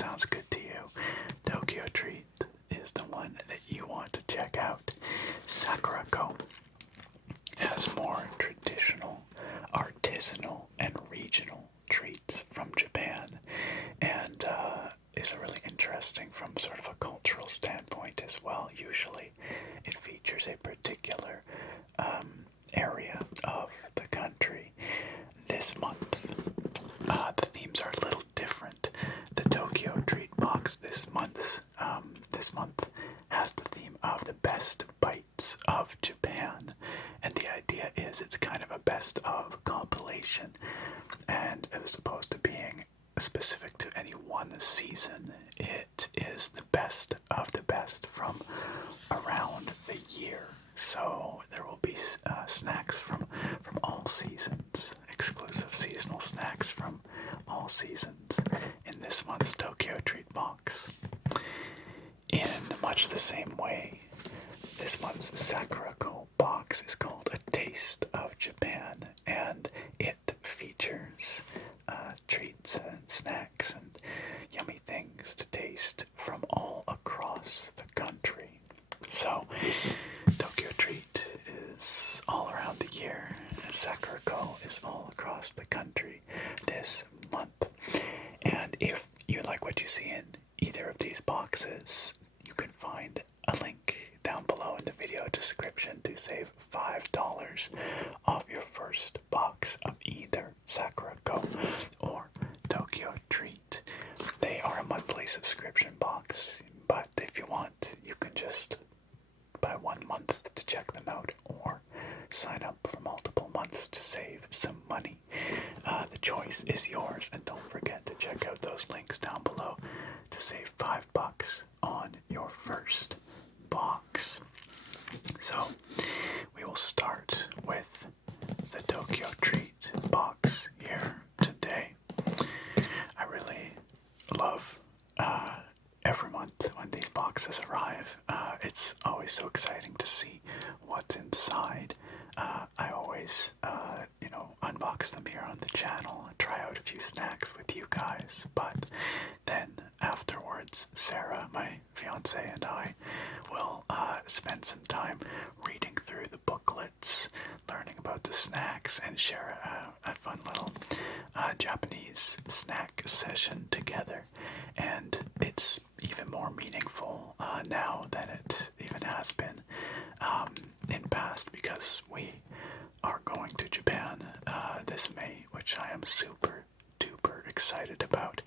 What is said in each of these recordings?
sounds good to you, TokyoTreat is the one that you want to check out. Sakuraco has more traditional, artisanal, and regional treats from Japan, and is really interesting from sort of a cultural standpoint as well. Usually, it features a particular area of the country. This month, the themes are a little different. The TokyoTreat box this month has the theme of the best bites of Japan, and the idea is it's kind of a best of compilation, and as opposed to being specific to any one season, it is the best of the best from around the year. So there will be snacks from all seasons, exclusive seasonal snacks from all seasons in this month's TokyoTreat box. In much the same way, this month's Sakuraco box is called A Taste of Japan, and it features treats and snacks and yummy things to taste from all across the country. So, TokyoTreat is all around the year, and Sakuraco is all across the country this month. And if you like what you see in either of these boxes, you can find a link down below in the video description to save $5 off your first box of either Sakuraco or TokyoTreat. They are a monthly subscription box, but if you want, you can just buy 1 month to check them out or sign up for multiple months to save some money. The choice is yours, and don't forget to check out those links down below to save $5 on your first box. So we will start with the TokyoTreat box here today. I really love every month when these boxes arrive. It's always so exciting to see what's inside. I always, unbox them here on the channel and try out a few snacks with you guys. But then afterwards, Sarah, my fiance, and I will spend some time reading through the booklets, learning about the snacks, and share a fun little Japanese snack session together. And it's even more meaningful now than it even has been in past, because we are going to Japan this May, which I am super duper excited about.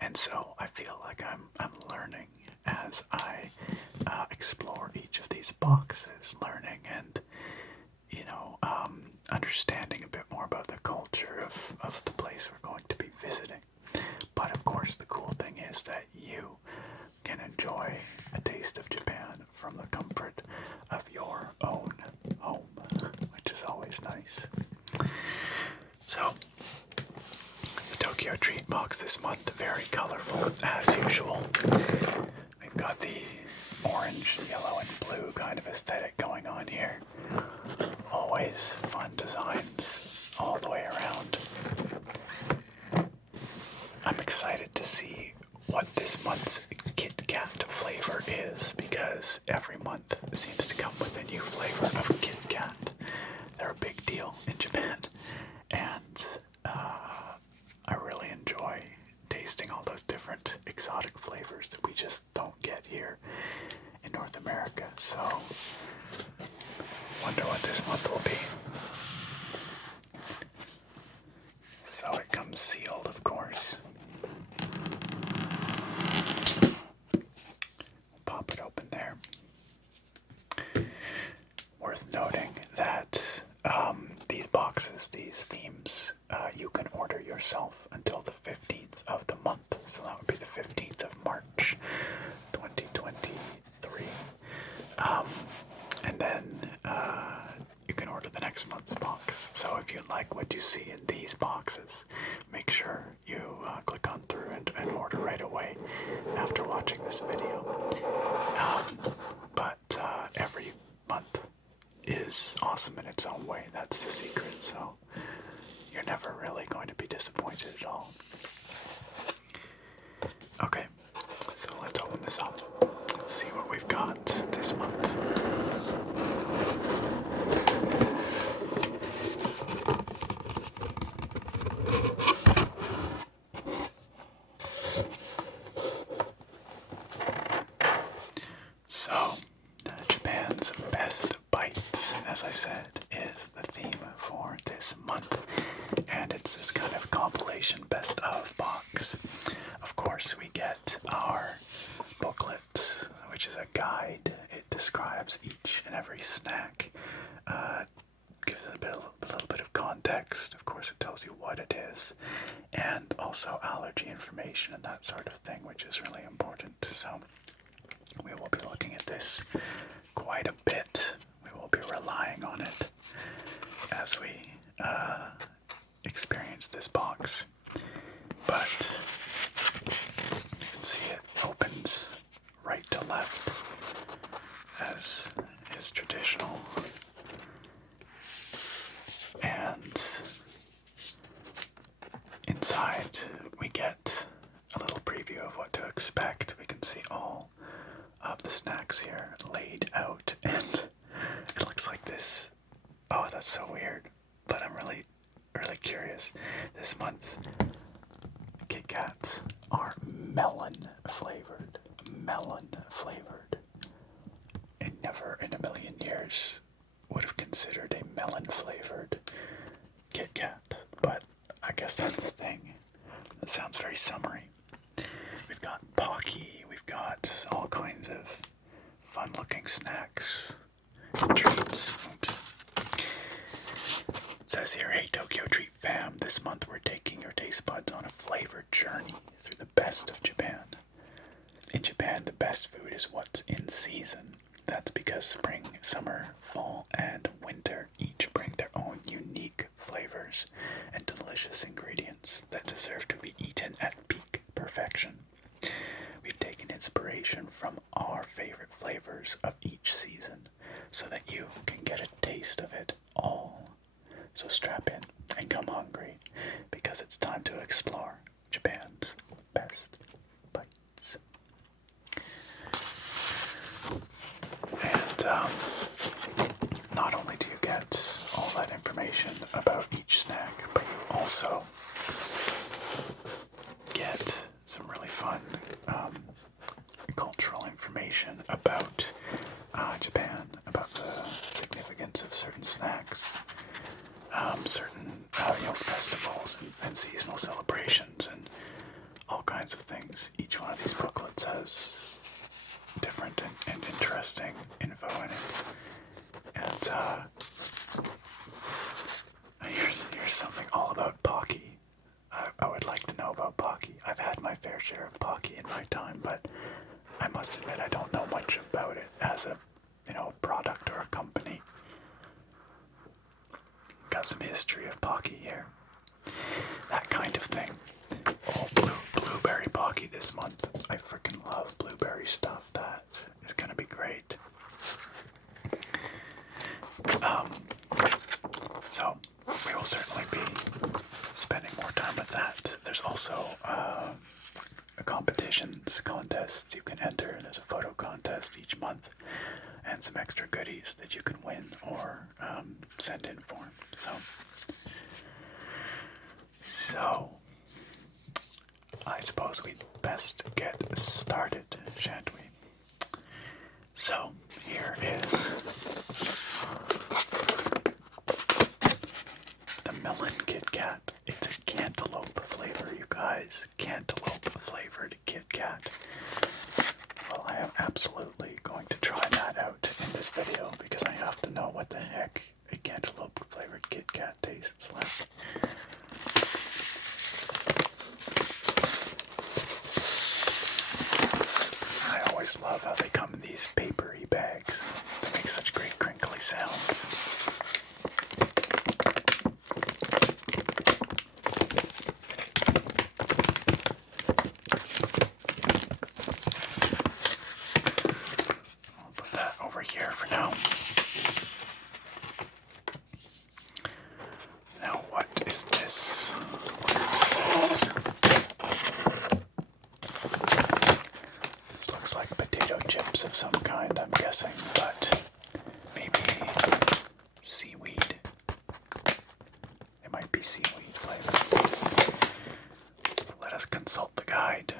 And so I feel like I'm learning as I explore each of these boxes, learning and understanding a bit more about the culture of the place we're going to be visiting. But of course, the cool thing is that you can enjoy a taste of Japan from the comfort of your own home, which is always nice. So, the TokyoTreat box this month, very colorful as usual. We've got the orange, yellow, and blue kind of aesthetic going on here. Always fun designs all the way around. I'm excited to see what this month's Kit Kat flavor is, because every month seems to come with a new flavor of Kit Kat. They're a big deal in Japan, and I really enjoy tasting all those different exotic flavors that we just don't get here in North America. So, wonder what this month will be. So it comes sealed, of course. Pop it open there. Worth noting that these boxes, these themes, you can order yourself until the 15th of the month. So that would be the 15th of March, 2023. And then you can order the next month's box. So if you like what you see in these boxes, make sure you click on through and order right away after watching this video. But every month is awesome in its own way. That's the secret. So you're never really going to be disappointed at all. Okay, so let's open this up. Let's see what we've got this month. So, Japan's best bites, as I said, is the theme for this month, and it's this kind of compilation best of box. Of course, we get our booklet, which is a guide. It describes each and every snack, gives it a little bit of context. Of course, it tells you what it is, and also allergy information and that sort of thing, which is really important. So we will be looking at this quite a bit. We will be relying on it as we experience this box. But you can see it opens right to left, as is traditional. And inside we get a little preview of what to expect. We can see all of the snacks here laid out, and it looks like this. Oh, that's so weird, but I'm really curious. This month's Kit Kats are melon flavored. I never in a million years would have considered a melon flavored Kit Kat, but I guess that's the thing. That sounds very summery. We've got Pocky, we've got all kinds of fun looking snacks, treats. Oops. It says here, hey TokyoTreat fam, this month we're taking your taste buds on a flavored journey through the best of Japan. In Japan, the best food is what's in season. That's because spring, summer, fall, and winter each bring their own unique flavors and delicious ingredients that deserve to be eaten at peak perfection. We've taken inspiration from our favorite flavors of each season so that you can get a taste of it all. So strap in and come hungry, because it's time to explore Japan's best bites. And not only do you get all that information about each snack, but you also get some really fun cultural information about Japan, about the significance of certain snacks, certain festivals and seasonal celebrations, and all kinds of things. Each one of these booklets has different and interesting info in it. And here's something all about Pocky. I would like to know about Pocky. I've had my fair share of Pocky in my time, but I must admit I don't know much about it as a product or a company. Got some history of Pocky here. That kind of thing. Oh, blueberry Pocky this month. I freaking love blueberry stuff. That is gonna be great. So we will certainly be spending more time with that. There's also contests you can enter. There's a photo contest each month, and some extra goodies that you can win or send in for. So I suppose we'd best get started, shan't we? So here is the melon Kit Kat. It's a cantaloupe flavor, you guys. Cantaloupe flavored Kit Kat. Well, I am absolutely going to try that out in this video, because I have to know what the heck a cantaloupe flavored Kit Kat tastes like. I always love how they come in these papery bags. They make such great crinkly sounds. I'll put that over here for now. Now what is this? What is this? chips of some kind, I'm guessing, but maybe seaweed. It might be seaweed flavor. Let us consult the guide.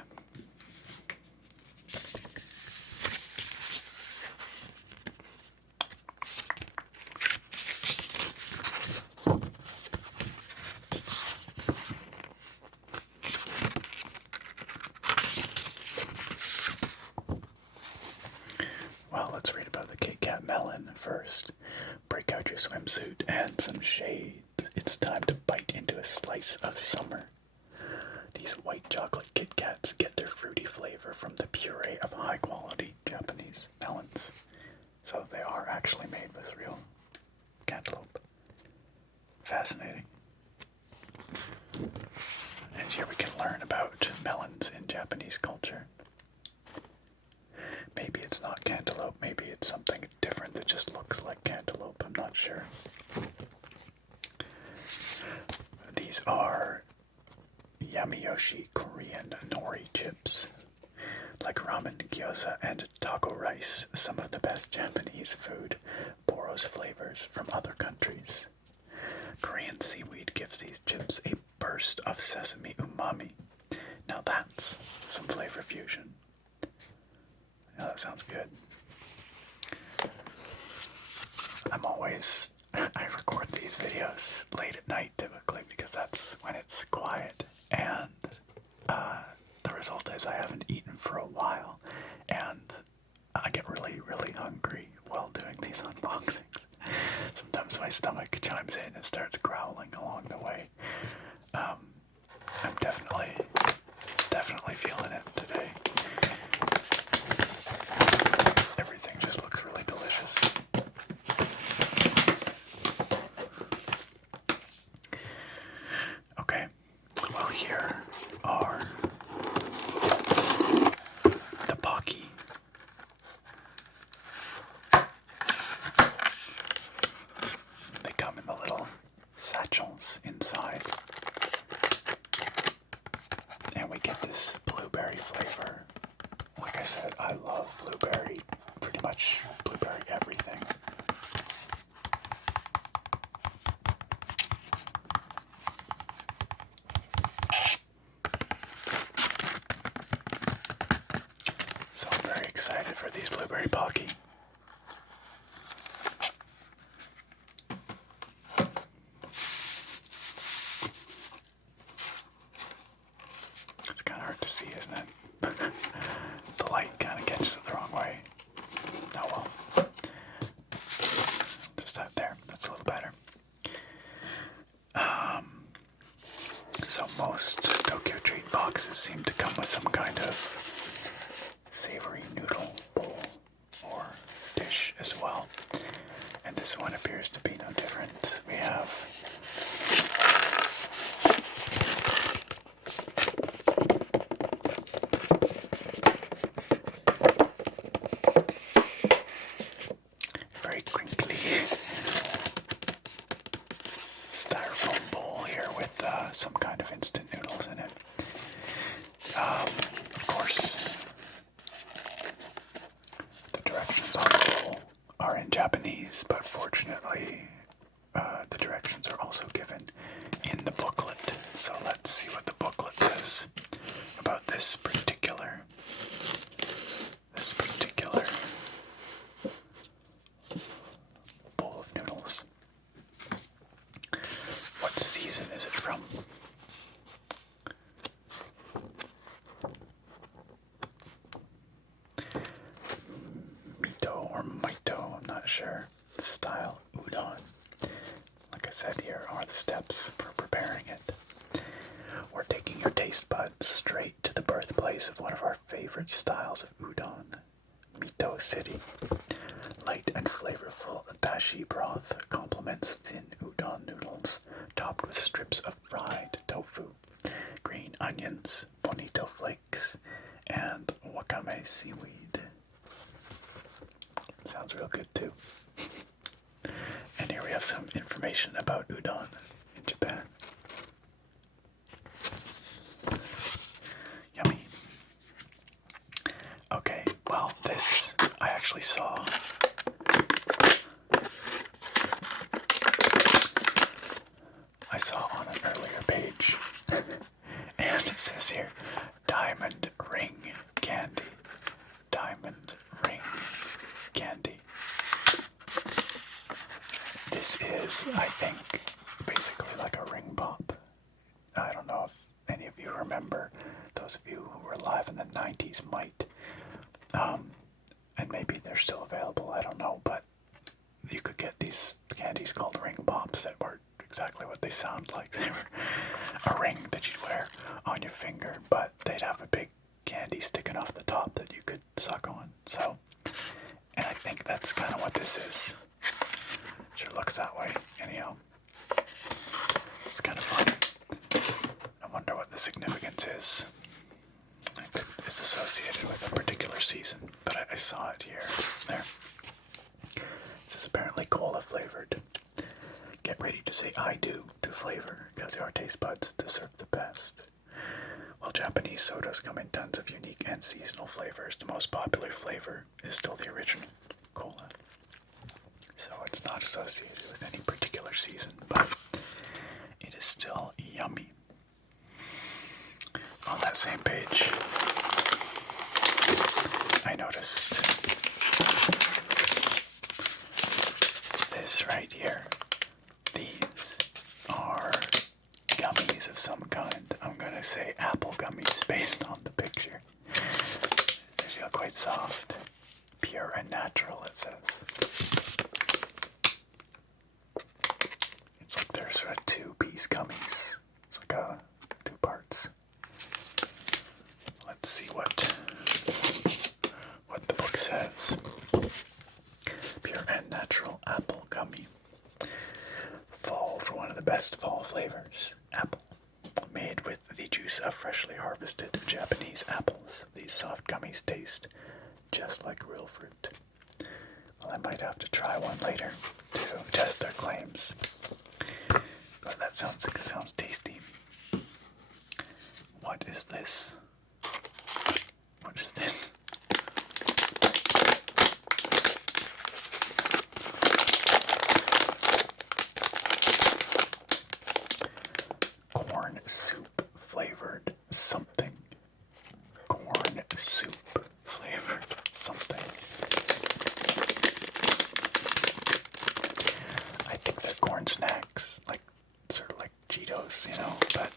Well, let's read about the Kit Kat melon first. Break out your swimsuit and some shades. It's time to bite into a slice of summer. These white chocolate Kit Kats get their fruity flavor from the puree of high-quality Japanese melons. So they are actually made with real cantaloupe. Fascinating. And here we can learn about melons in Japanese culture. Maybe it's not cantaloupe, maybe it's something different that just looks like cantaloupe, I'm not sure. These are Yamiyoshi Korean nori chips. Like ramen, gyoza, and taco rice, some of the best Japanese food borrows flavors from other countries. Korean seaweed gives these chips a burst of sesame umami. Now that's some flavor fusion. Now that sounds good. I record these videos late at night typically because that's when it's quiet, and the result is I haven't eaten for a while, and I get really, really hungry while doing these unboxings. Sometimes my stomach chimes in and starts growling along the way. I'm definitely feeling it today. Everything just looks really delicious. Okay, well, here are the Pocky. They come in the little satchels inside. And we get this blueberry flavor. Like I said, I love blueberry, pretty much blueberry everything. So I'm very excited for these blueberry Pocky. It's kind of hard to see, isn't it? The light kind of catches it the wrong way. Oh well. Just out there. That's a little better. So most TokyoTreat boxes seem to come with some kind of savory noodle bowl or dish as well. And this one appears to be no different. We have very crinkly styrofoam bowl here with some kind of instant noodles in it. Of course, the directions on the bowl are in Japanese, but fortunately, the directions are also given in the booklet. So let's see what the booklet says about this particular bowl of noodles. What season is it from? Mito or Mito, I'm not sure. Style udon. Like I said, here are the steps for preparing it. We're taking your taste buds straight to the birthplace of one of our favorite styles of udon, Mito City. Light and flavorful dashi broth complements thin udon noodles topped with strips of fried tofu, green onions, bonito flakes, and wakame seaweed. Sounds real good too. And here we have some information about udon in Japan. Yummy. Okay, well, this actually saw on an earlier page, and it says here, diamond ring candy. Diamond ring candy. This is, I think, basically like a ring pop. I don't know if any of you remember. Those of you who were alive in the 90s might. And maybe they're still available, I don't know, but you could get these candies called ring pops that were exactly what they sound like. They were a ring that you'd wear on your finger, but they'd have a big candy sticking off the top that you could suck on. So, and I think that's kind of what this is. Sure looks that way, anyhow. It's kind of fun. I wonder what the significance is. If it is associated with a particular season, but I saw it here. There. This is apparently cola flavored. Get ready to say I do to flavor, because our taste buds deserve the best. While Japanese sodas come in tons of unique and seasonal flavors, the most popular flavor is still the original cola. So it's not associated with any particular season, but it is still yummy. On that same page, I noticed this right here. These are gummies of some kind. I'm gonna say apple gummies based on the picture. They feel quite soft. Pure and natural, it says. It's like they're sort of two-piece gummies. It's like two parts. Let's see what the book says. Pure and natural apple gummy. Fall for one of the best fall flavors. Apple. Made with the juice of freshly harvested Japanese apples. These soft gummies taste just like real fruit. Well, I might have to try one later to test their claims. But that sounds tasty. What is this? What is this? Corn soup flavored something. Corn soup flavored something. I think they're corn snacks, like sort of like Cheetos, you know, but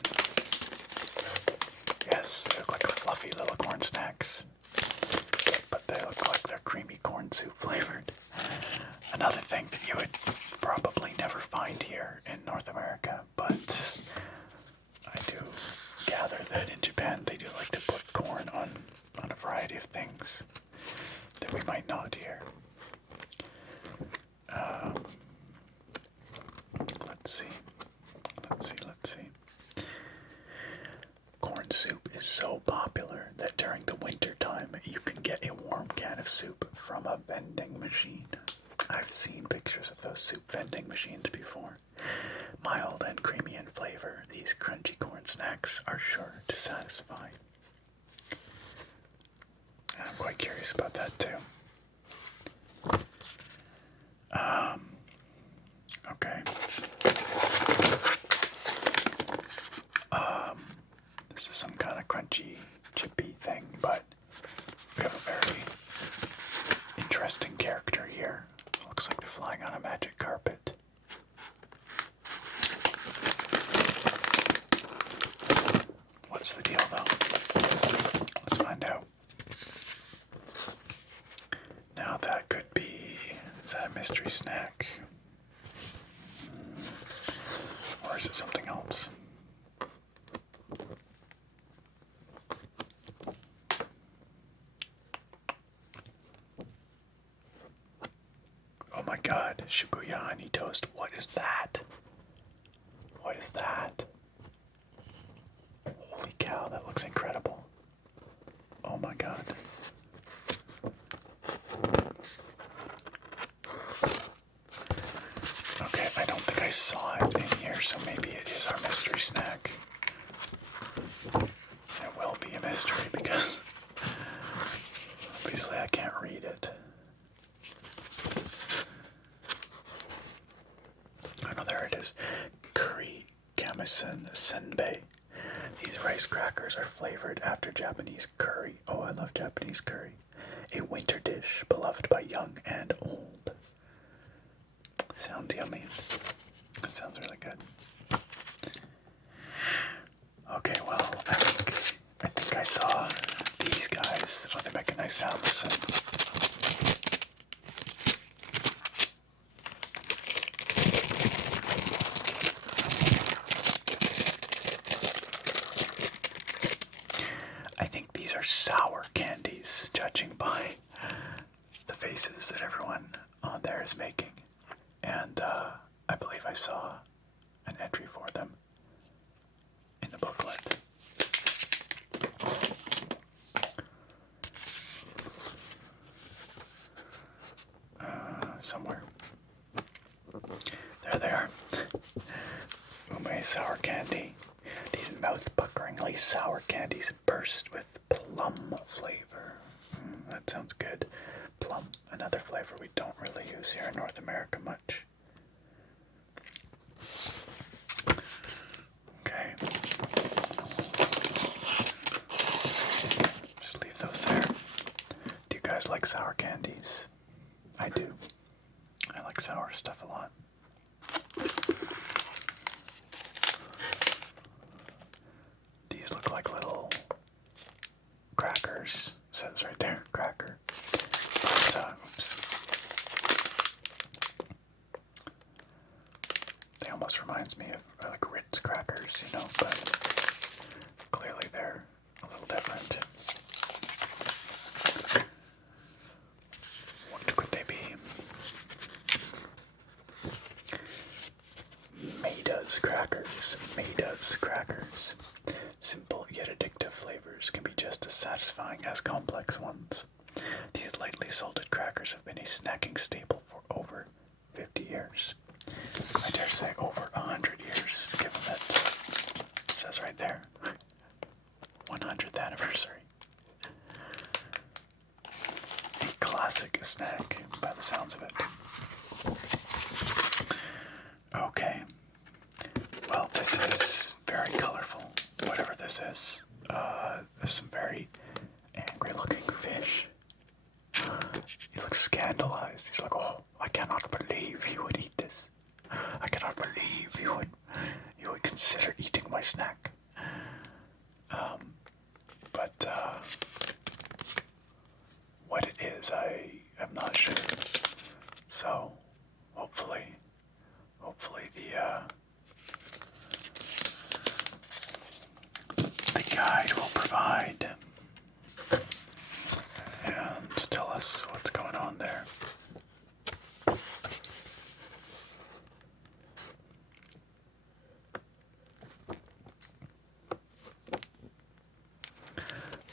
yes, they look like fluffy little corn snacks, but they look like they're creamy corn soup flavored. Another thing that you would probably never find here in North America, but I do gather that in Japan they do like to put corn on a variety of things that we might not here. Let's see. Corn soup is so popular that during the winter time you can get a warm can of soup from a vending machine. I've seen pictures of those soup vending machines before. Mild and creamy in flavor, these crunchy corn snacks are sure to satisfy. And I'm quite curious about that too. Okay. This is some kind of crunchy, chippy thing, but we have a very interesting character here. Looks like they're flying on a magic carpet. What's the deal, though? Let's find out. Now that could be... is that a mystery snack? Or is it something else? Oh my god, Shibuya honey toast. What is that? What is that? Holy cow, that looks incredible. Oh my god. Okay, I don't think I saw it in here, so maybe it is our mystery snack. It will be a mystery because obviously I can't read it. my senbei. These rice crackers are flavored after Japanese curry. Oh, I love Japanese curry. A winter dish beloved by young and old. Sounds yummy. That sounds really good. Okay, well, I think I saw these guys. Oh, they make a nice sound. Listen. I think these are sour candies, judging by the faces that everyone on there is making. And I believe I saw an entry for them in the booklet. Somewhere. There they are. Ume sour candy. These mouth-puckeringly sour candies burst with plum flavor. That sounds good. Plum, another flavor we don't really use here in North America much. Okay. Just leave those there. Do you guys like sour candies? I do. I like sour stuff a lot. These look like little crackers. It says right there, cracker. But, oops. They almost reminds me of like Ritz crackers, you know, but clearly they're a little different. What could they be? Maida's crackers. Maida's crackers. Simple yet addictive flavors can be just as satisfying as complex ones. These lightly salted crackers have been a snacking staple for over 50 years. I dare say over 100 years, given that it says right there, 100th anniversary. A classic snack, by the sounds of it. Okay. Well, this is very colorful, whatever this is. There's some very angry-looking fish. He looks scandalized. He's like, "Oh, I cannot believe you would eat this. I cannot believe you would consider eating my snack." But what it is, I am not sure. So, hopefully the guide will provide and tell us what's going on there.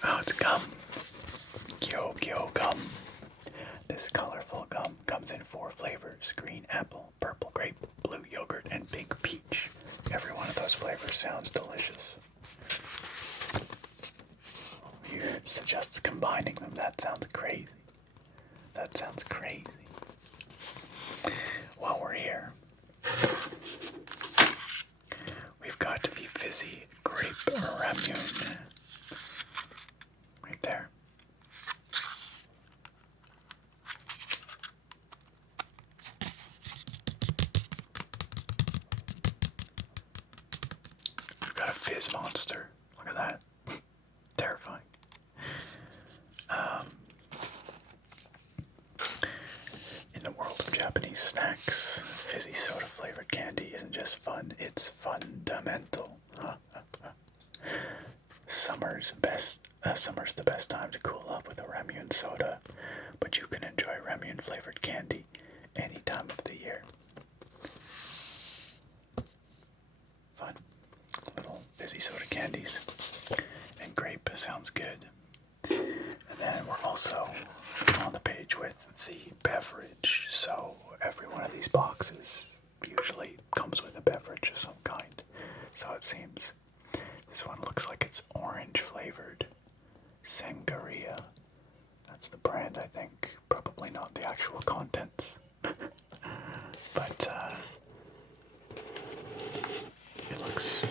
Oh, it's gum. Kyo gum. This colorful gum comes in 4 flavors: green apple, purple grape, blue yogurt, and pink peach. Every one of those flavors sounds delicious. You suggest combining them. That sounds crazy. That sounds crazy. While we're here, we've got the fizzy grape ramune. Right there. We've got a fizz monster. Look at that. Terrifying. In the world of Japanese snacks, fizzy soda flavored candy isn't just fun, it's fundamental. Summer's the best time to cool up with a ramune soda, but you can enjoy ramune flavored candy any time of the year. Fun. Little fizzy soda candies. And grape sounds good. And then we're also on the page with the beverage. So every one of these boxes usually comes with a beverage of some kind. So it seems this one looks like it's orange flavored. Sangria. That's the brand, I think. Probably not the actual contents. But it looks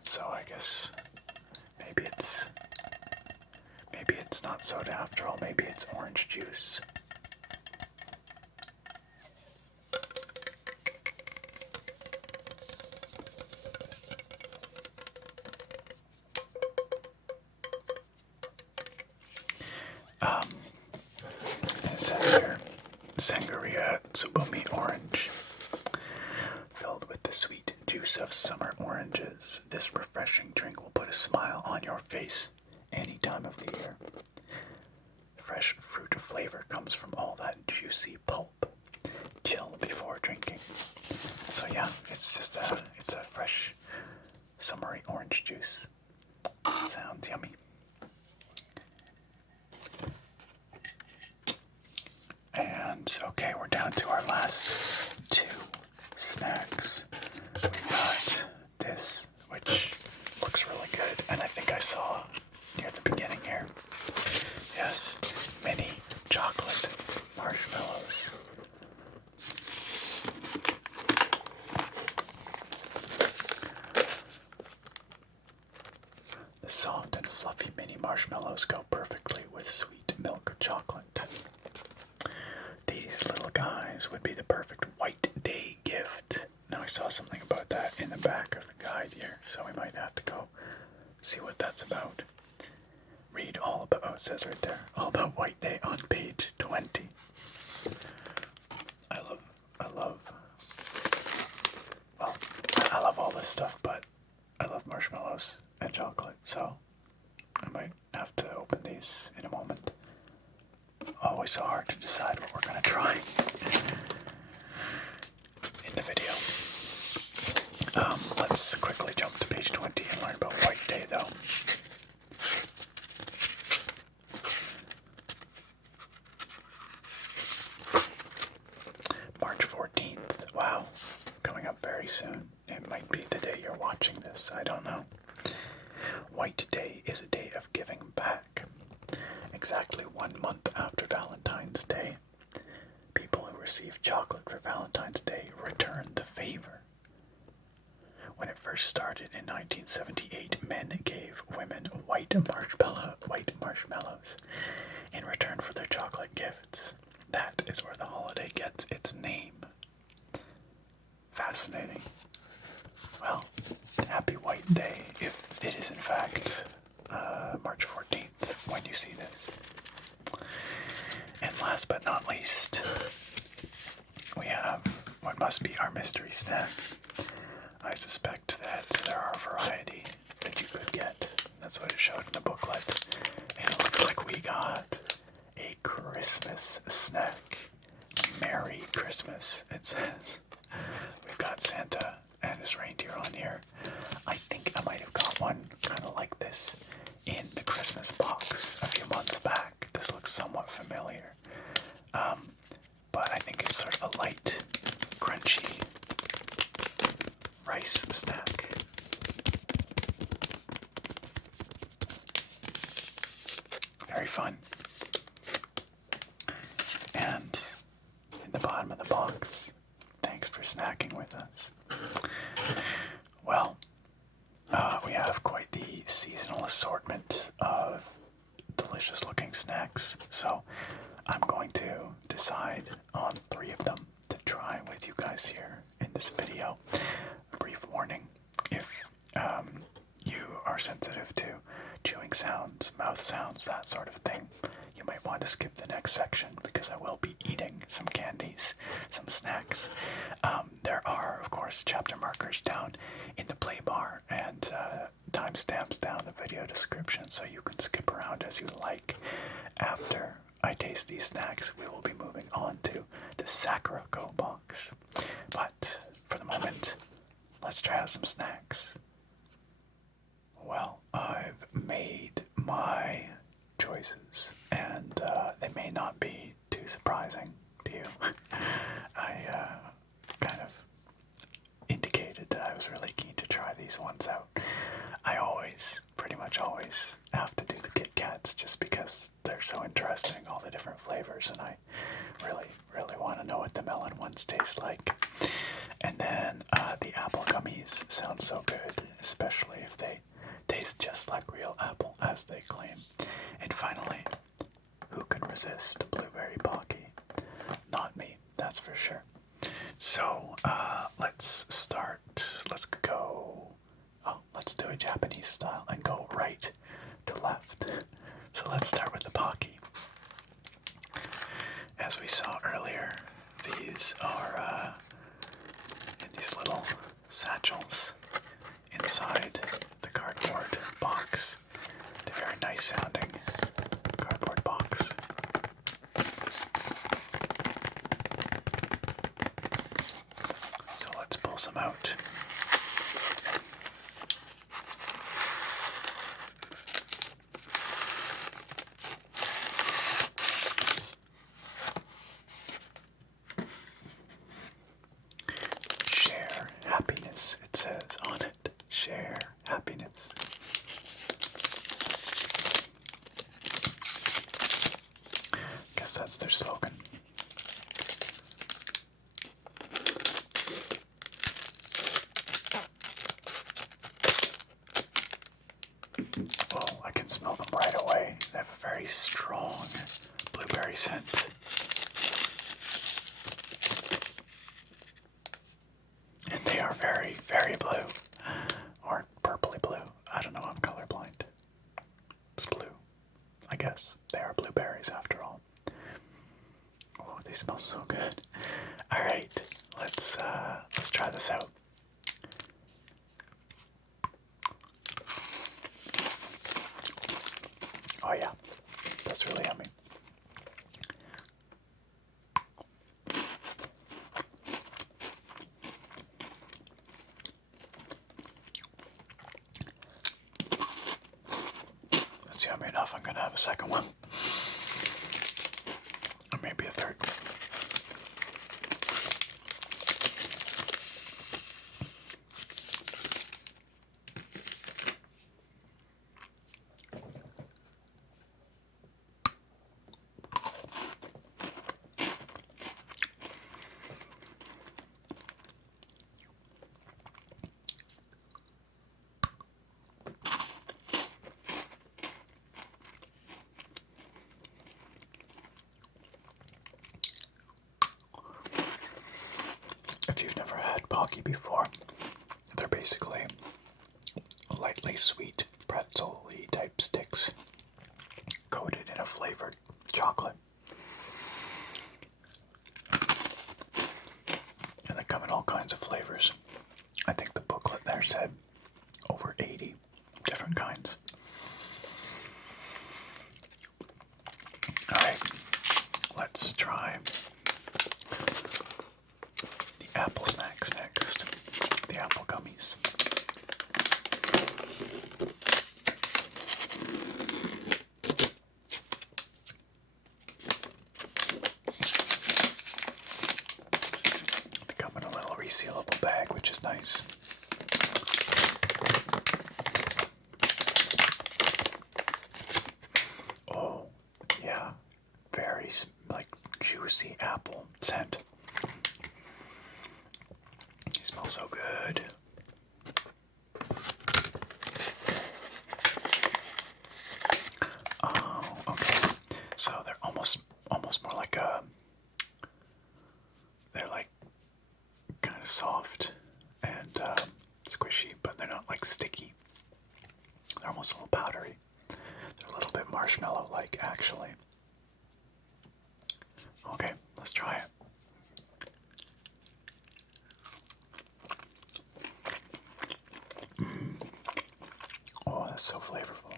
it, so I guess maybe it's not soda after all. Maybe it's orange juice. It says here, Sangria Tsubumi Orange. Filled with the sweet juice of summer oranges, this refreshing drink will put a smile on your face any time of the year. Fresh fruit flavor comes from all that juicy pulp. Chill before drinking. So yeah, it's a fresh summery orange juice. It sounds yummy. And okay, we're down to our last two snacks. We've got this, which looks really good, and I think I saw near the beginning here. Yes, mini chocolate marshmallows. The soft and fluffy mini marshmallows go perfectly with sweet milk chocolate. These little guys would be the perfect white day gift. Now I saw something about that in the back of the guide here, so we might have to go see what that's about. Read all about, oh, it says right there, all about White Day on page 20. I love all this stuff, but I love marshmallows and chocolate, so I might have to open these in a moment. Always so hard to decide what we're going to try in the video. Let's quickly jump to page 20 and learn about White Day, though. March 14th. Wow. Coming up very soon. It might be the day you're watching this. I don't know. White Day is a day of giving back. Exactly 1 month after Valentine's Day, people who receive chocolate for Valentine's Day return the favor. When it first started in 1978, men gave women white marshmallows in return for their chocolate gifts. That is where the holiday gets its name. Fascinating. Well, happy White Day, if it is in fact March 14th when you see this. And last but not least, we have what must be our mystery snack. I suspect that there are a variety that you could get. That's what it showed in the booklet. And it looks like we got a Christmas snack. Merry Christmas, it says. We've got Santa and his reindeer on here. I think I might have got one kind of like this in the Christmas box a few months back. This looks somewhat familiar. But I think it's sort of a light, crunchy rice snack. Very fun. And in the bottom of the box, thanks for snacking with us. Well, we have quite the seasonal assortment of delicious looking snacks, so I'm going to decide on 3 of them to try with you guys here in this video. A brief warning, if you are sensitive to chewing sounds, mouth sounds, that sort of thing, you might want to skip the next section because I will be eating some candies, some snacks. There are, of course, chapter markers down in the play bar and timestamps down in the video description, so you can skip around as you like. After I taste these snacks, we will be moving on to the Sakuraco box. But for the moment, let's try out some snacks. Well, I've made my choices, and they may not be too surprising to you. I kind of indicated that I was really keen to try these ones out. I pretty much always have to do the Kit Kats just because they're so interesting, all the different flavors, and I really want to know what the melon ones taste like. And then the apple gummies sound so good, especially if resist blueberry pocky. Not me, that's for sure. So, let's start. Let's go. Oh, let's do a Japanese style and go right to left. So let's start with the pocky. As we saw earlier, these are in these little satchels inside the cardboard box. The very nice sounding cardboard box. So let's pull some out. Share happiness, it says on it. Share happiness. Guess that's their slogan. Oh, I can smell them right away. They have a very strong blueberry scent. And they are very, very blue. Or purpley blue. I don't know, I'm colorblind. It's blue, I guess. They are blueberries after all. Oh, they smell so good. Alright, let's try this out. Oh yeah, that's really yummy. That's yummy enough. I'm gonna have a second one. Or maybe a third. If you've never had pocky before, they're basically lightly sweet pretzel-y type sticks coated in a flavored chocolate. And they come in all kinds of flavors. I think the booklet there said over 80 different kinds. Alright, let's try the apple snacks next. The apple gummies. They come in a little resealable bag, which is nice. Oh, yeah. Very, like, juicy apple scent. They smell so good. Oh, okay. So they're almost more like they're like kind of soft and squishy, but they're not like sticky. They're almost a little powdery. They're a little bit marshmallow-like, actually. Okay, let's try it. Oh, that's so flavorful.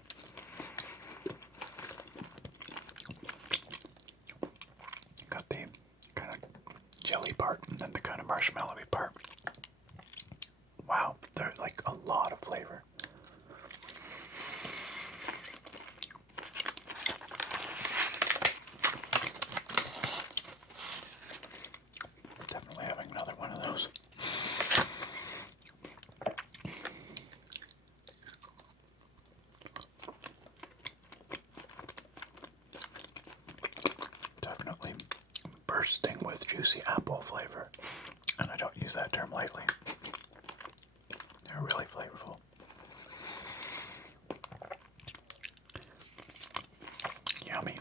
Got the kind of jelly part and then the kind of marshmallowy part. Wow, there's like a lot of flavor. Definitely having another one of those. Definitely bursting with juicy apple flavor. And I don't use that term lightly. They're really flavorful. Yummy.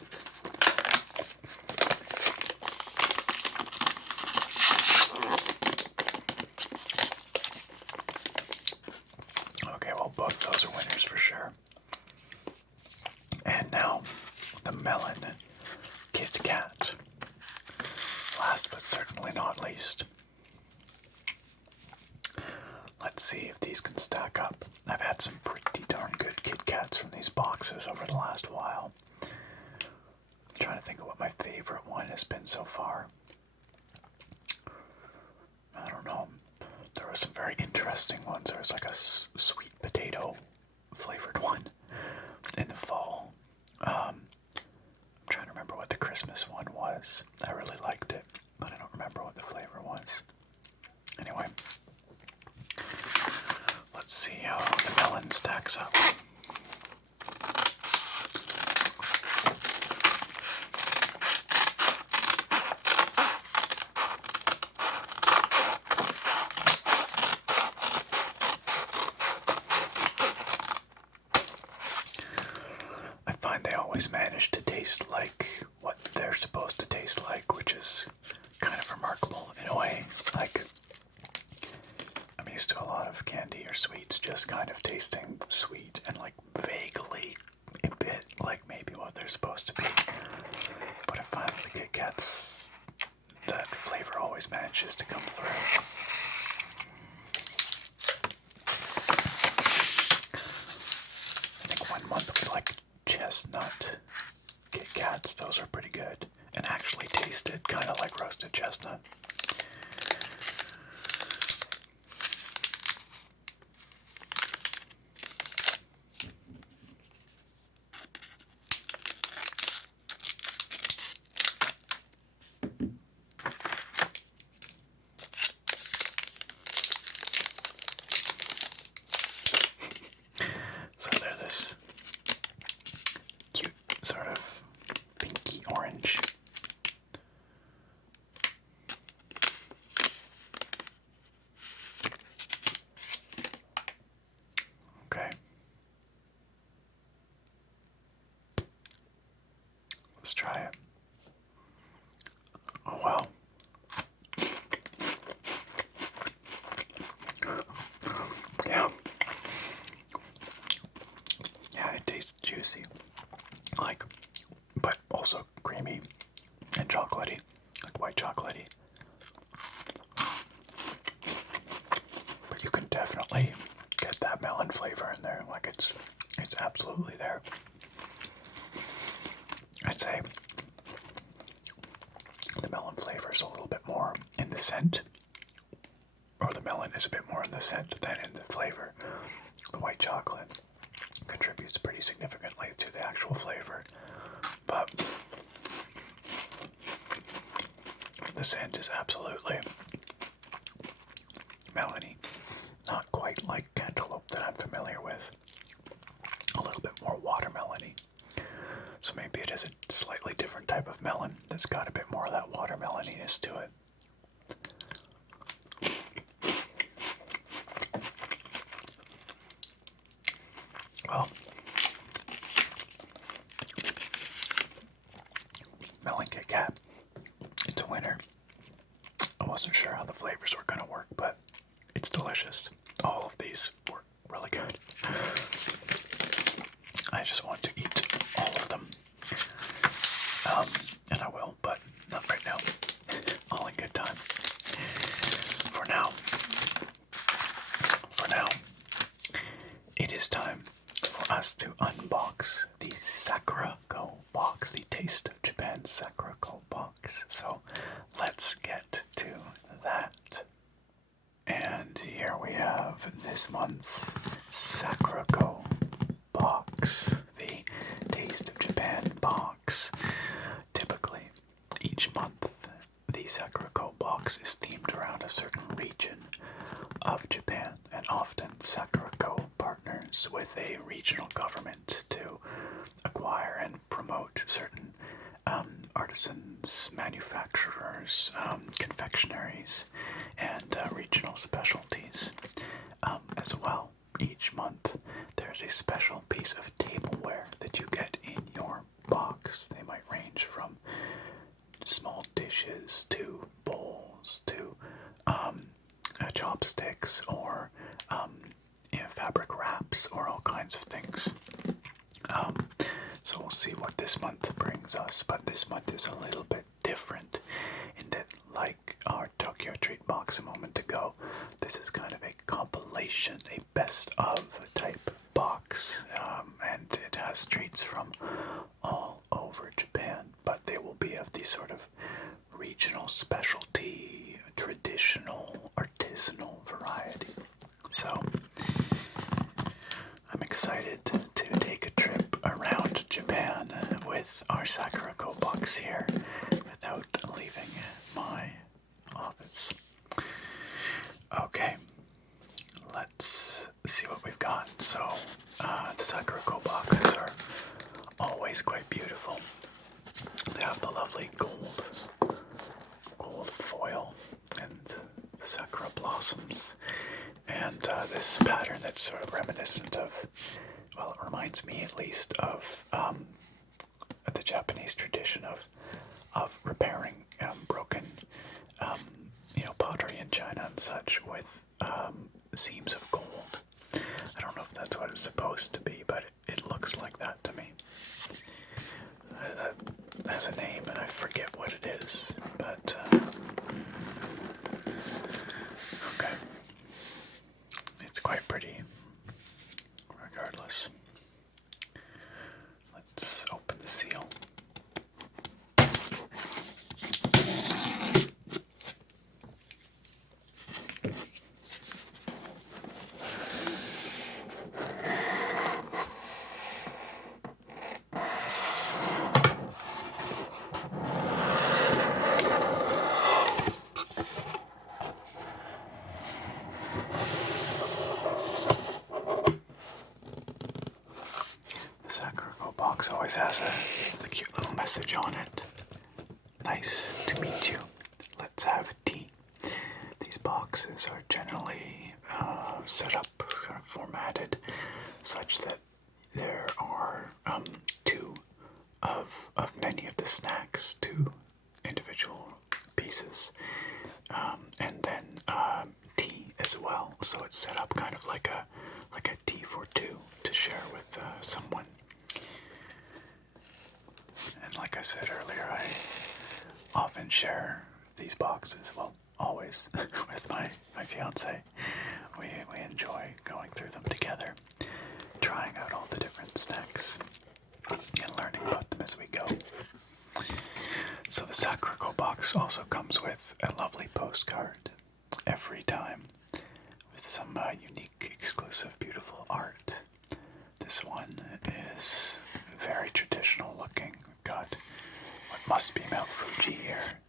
has been so far. I don't know. There were some very interesting ones. There was like a sweet potato flavored one in the fall. I'm trying to remember what the Christmas one was. I really liked it, but I don't remember what the flavor was. Anyway, let's see how the melon stacks up. I find they always manage to taste like what they're supposed to taste like, which is kind of remarkable in a way. Like, I'm used to a lot of candy or sweets just kind of tasting sweet and like vaguely a bit like maybe what they're supposed to be. But I find with the Kit Kats, that flavor always manages to come through. I think 1 month was like chestnut Kit Kats. Those are pretty good and actually tasted kind of like roasted chestnut. So they're this cute sort of pinky orange. Okay. Let's try it. Oh wow. Yeah. Yeah, it tastes juicy. Like, but also creamy and chocolatey. Like white chocolatey. But you can definitely get that melon flavor in there. Like it's absolutely there. I'd say the melon flavor is a little bit more in the scent, or the melon is a bit more in the scent than in the flavor. The white chocolate contributes pretty significantly to the actual flavor, but the scent is absolutely melony. Not quite like cantaloupe that I'm familiar with. A little bit more watermelony. So maybe it is a slightly different type of melon that's got a bit more of that watermeloniness to it. Well, melon Kit Kat, it's a winner. I wasn't sure how the flavors were going to work, but it's delicious. All of these were really good. I just want to eat all of them. And I will, but not right now. All in good time. For now, it is time for us to unbox the Sakuraco box, the Taste of Japan Sakuraco box. So let's get to that. And here we have this month's Sakuraco box, the Taste of Japan box. Typically, each month, the Sakuraco box is themed around a certain region of Japan, and often Sakuraco partners with a regional government to acquire and promote certain artisans, manufacturers, confectionaries, and regional specialties as well. Each month, there's a special piece of tableware that you get in your box. They might range from small dishes to bowls to chopsticks or fabric wraps or all kinds of things. So we'll see what this month brings us, but this month is a little bit different in that, like our TokyoTreat box a moment ago, this is kind of a compilation, a best of type box, and it has treats from all over Japan, but they will be of the sort of decided to take a trip around Japan with our Sakuraco box here without leaving my office. Okay, let's see what we've got. So, the Sakuraco boxes are always quite beautiful. They have the lovely gold foil and the sakura blossoms, and this pattern that's sort of reminiscent of, well, it reminds me at least of the Japanese tradition of repairing broken, pottery in China and such with seams of gold. I don't know if that's what it's supposed to be, but it looks like that to me. That has a name, and I forget what it is, but okay. It's quite pretty, regardless. Let's open the seal. Box always has a cute little message on it. Nice to meet you. Let's have tea. These boxes are generally set up, kind of formatted, such that there are two of many of the snacks, two individual pieces, and then tea as well. So it's set up kind of like a tea for two to share with someone. And like I said earlier, I often share these boxes, well, always, with my fiance. We enjoy going through them together, trying out all the different snacks, and learning about them as we go. So the Sakuraco box also comes with a lovely postcard every time, with some unique, exclusive, beautiful art. This one is very traditional looking. We've got what must be Mount Fuji here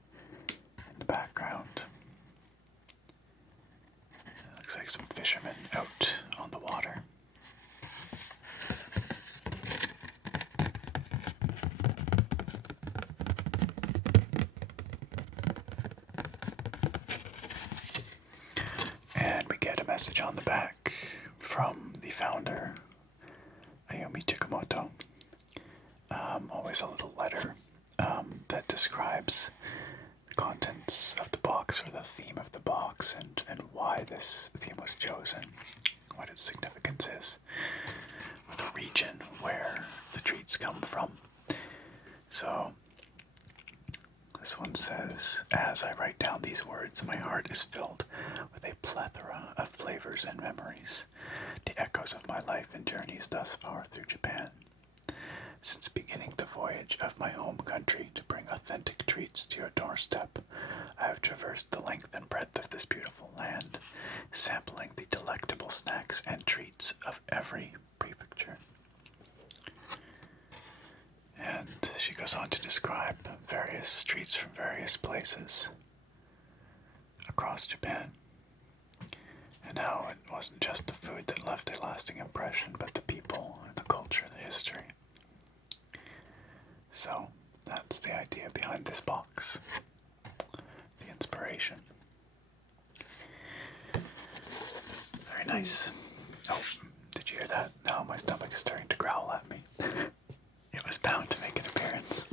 in the background. It looks like some fishermen out on the water. And we get a message on the back from the founder, Ayumi Chikamoto. Always a little letter that describes the contents of the box or the theme of the box and why this theme was chosen, what its significance is, or the region where the treats come from. So this one says, as I write down these words, my heart is filled with a plethora of flavors and memories, the echoes of my life and journeys thus far through Japan. Since beginning the voyage of my home country to bring authentic treats to your doorstep, I have traversed the length and breadth of this beautiful land, sampling the delectable snacks and treats of every prefecture. And she goes on to describe various treats from various places across Japan, and how it wasn't just the food that left a lasting impression, but the people, and the culture, the history. So that's the idea behind this box, the inspiration. Very nice. Oh, did you hear that? Now my stomach is starting to growl at me. It was bound to make an appearance.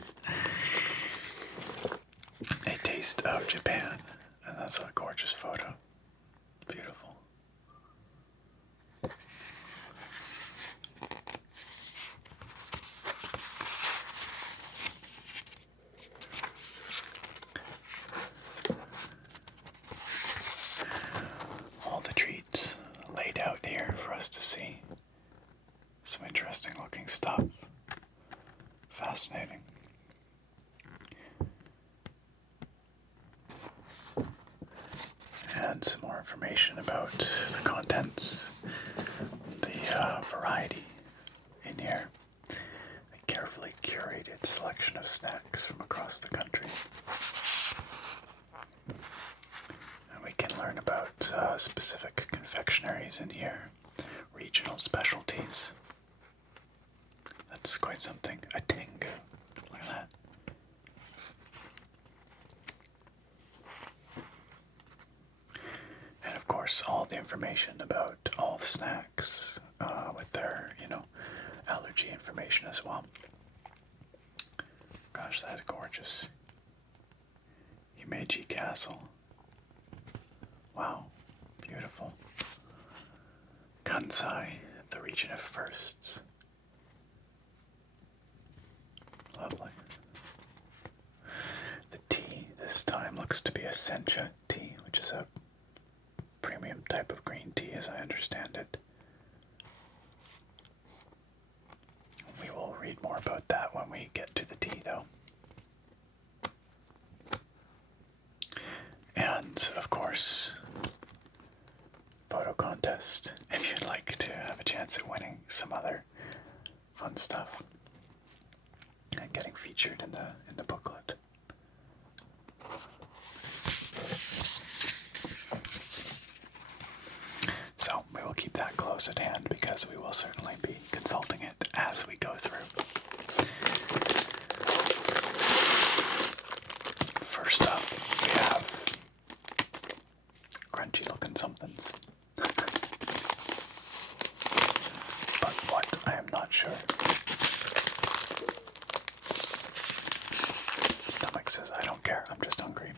A taste of Japan, and that's a gorgeous photo. Beautiful. All the treats laid out here for us to see. Some interesting looking stuff. Fascinating. And some more information about the contents, the variety here a carefully curated selection of snacks from across the country. And we can learn about specific confectionaries in here, regional specialties. That's quite something. A tingu. Look at that. And of course, all the information about all the snacks with their, allergy information as well. Gosh, that's gorgeous. Himeji Castle. Wow, beautiful. Kansai, the region of firsts. Lovely. The tea this time looks to be a sencha tea, which is a premium type of green tea as I understand it. We will read more about that when we get to the tea though. And of course, photo contest if you'd like to have a chance at winning some other fun stuff and getting featured in the booklet. So we will keep that close at hand because we will certainly be consulting it as we go through. First up, we have crunchy looking somethings. But what? I am not sure. Stomach says, I don't care, I'm just hungry.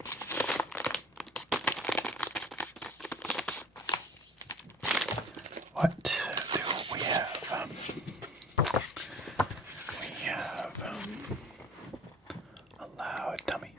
What do we have? We have a loud tummy.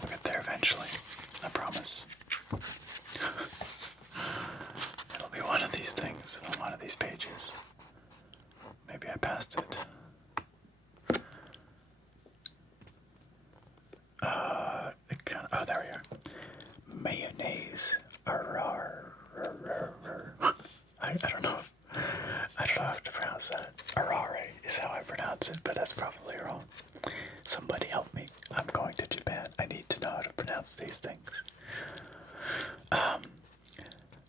We'll get there eventually, I promise. It'll be one of these things on one of these pages. Maybe I passed it. Oh, there we are. Mayonnaise. I don't know how to pronounce that. Arare is how I pronounce it, but that's probably wrong. Somebody help me. I'm going to Japan. I need to know how to pronounce these things.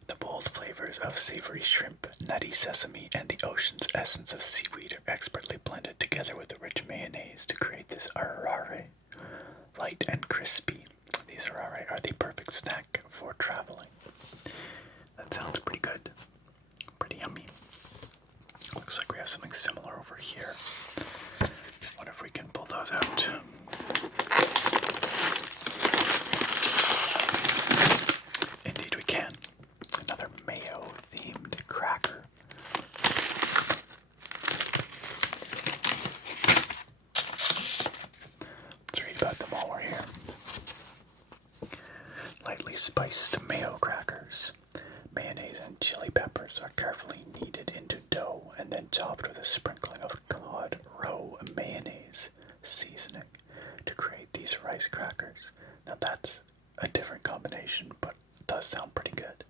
The bold flavors of savory shrimp, nutty sesame, and the ocean's essence of seaweed are expertly blended together with the rich mayonnaise to create this arare. Light and crispy, these arare are the perfect snack for traveling. That sounds pretty good. Pretty yummy. Looks like we have something similar over here. What if we can pull those out? Indeed we can. Another mayo-themed cracker. Let's read about them while we're here. Lightly spiced mayo crackers. Mayonnaise and chili peppers are carefully kneaded into dough and then topped with a sprinkling of cod roe mayonnaise seasoning to create these rice crackers. Now that's a different combination, but it does sound pretty good.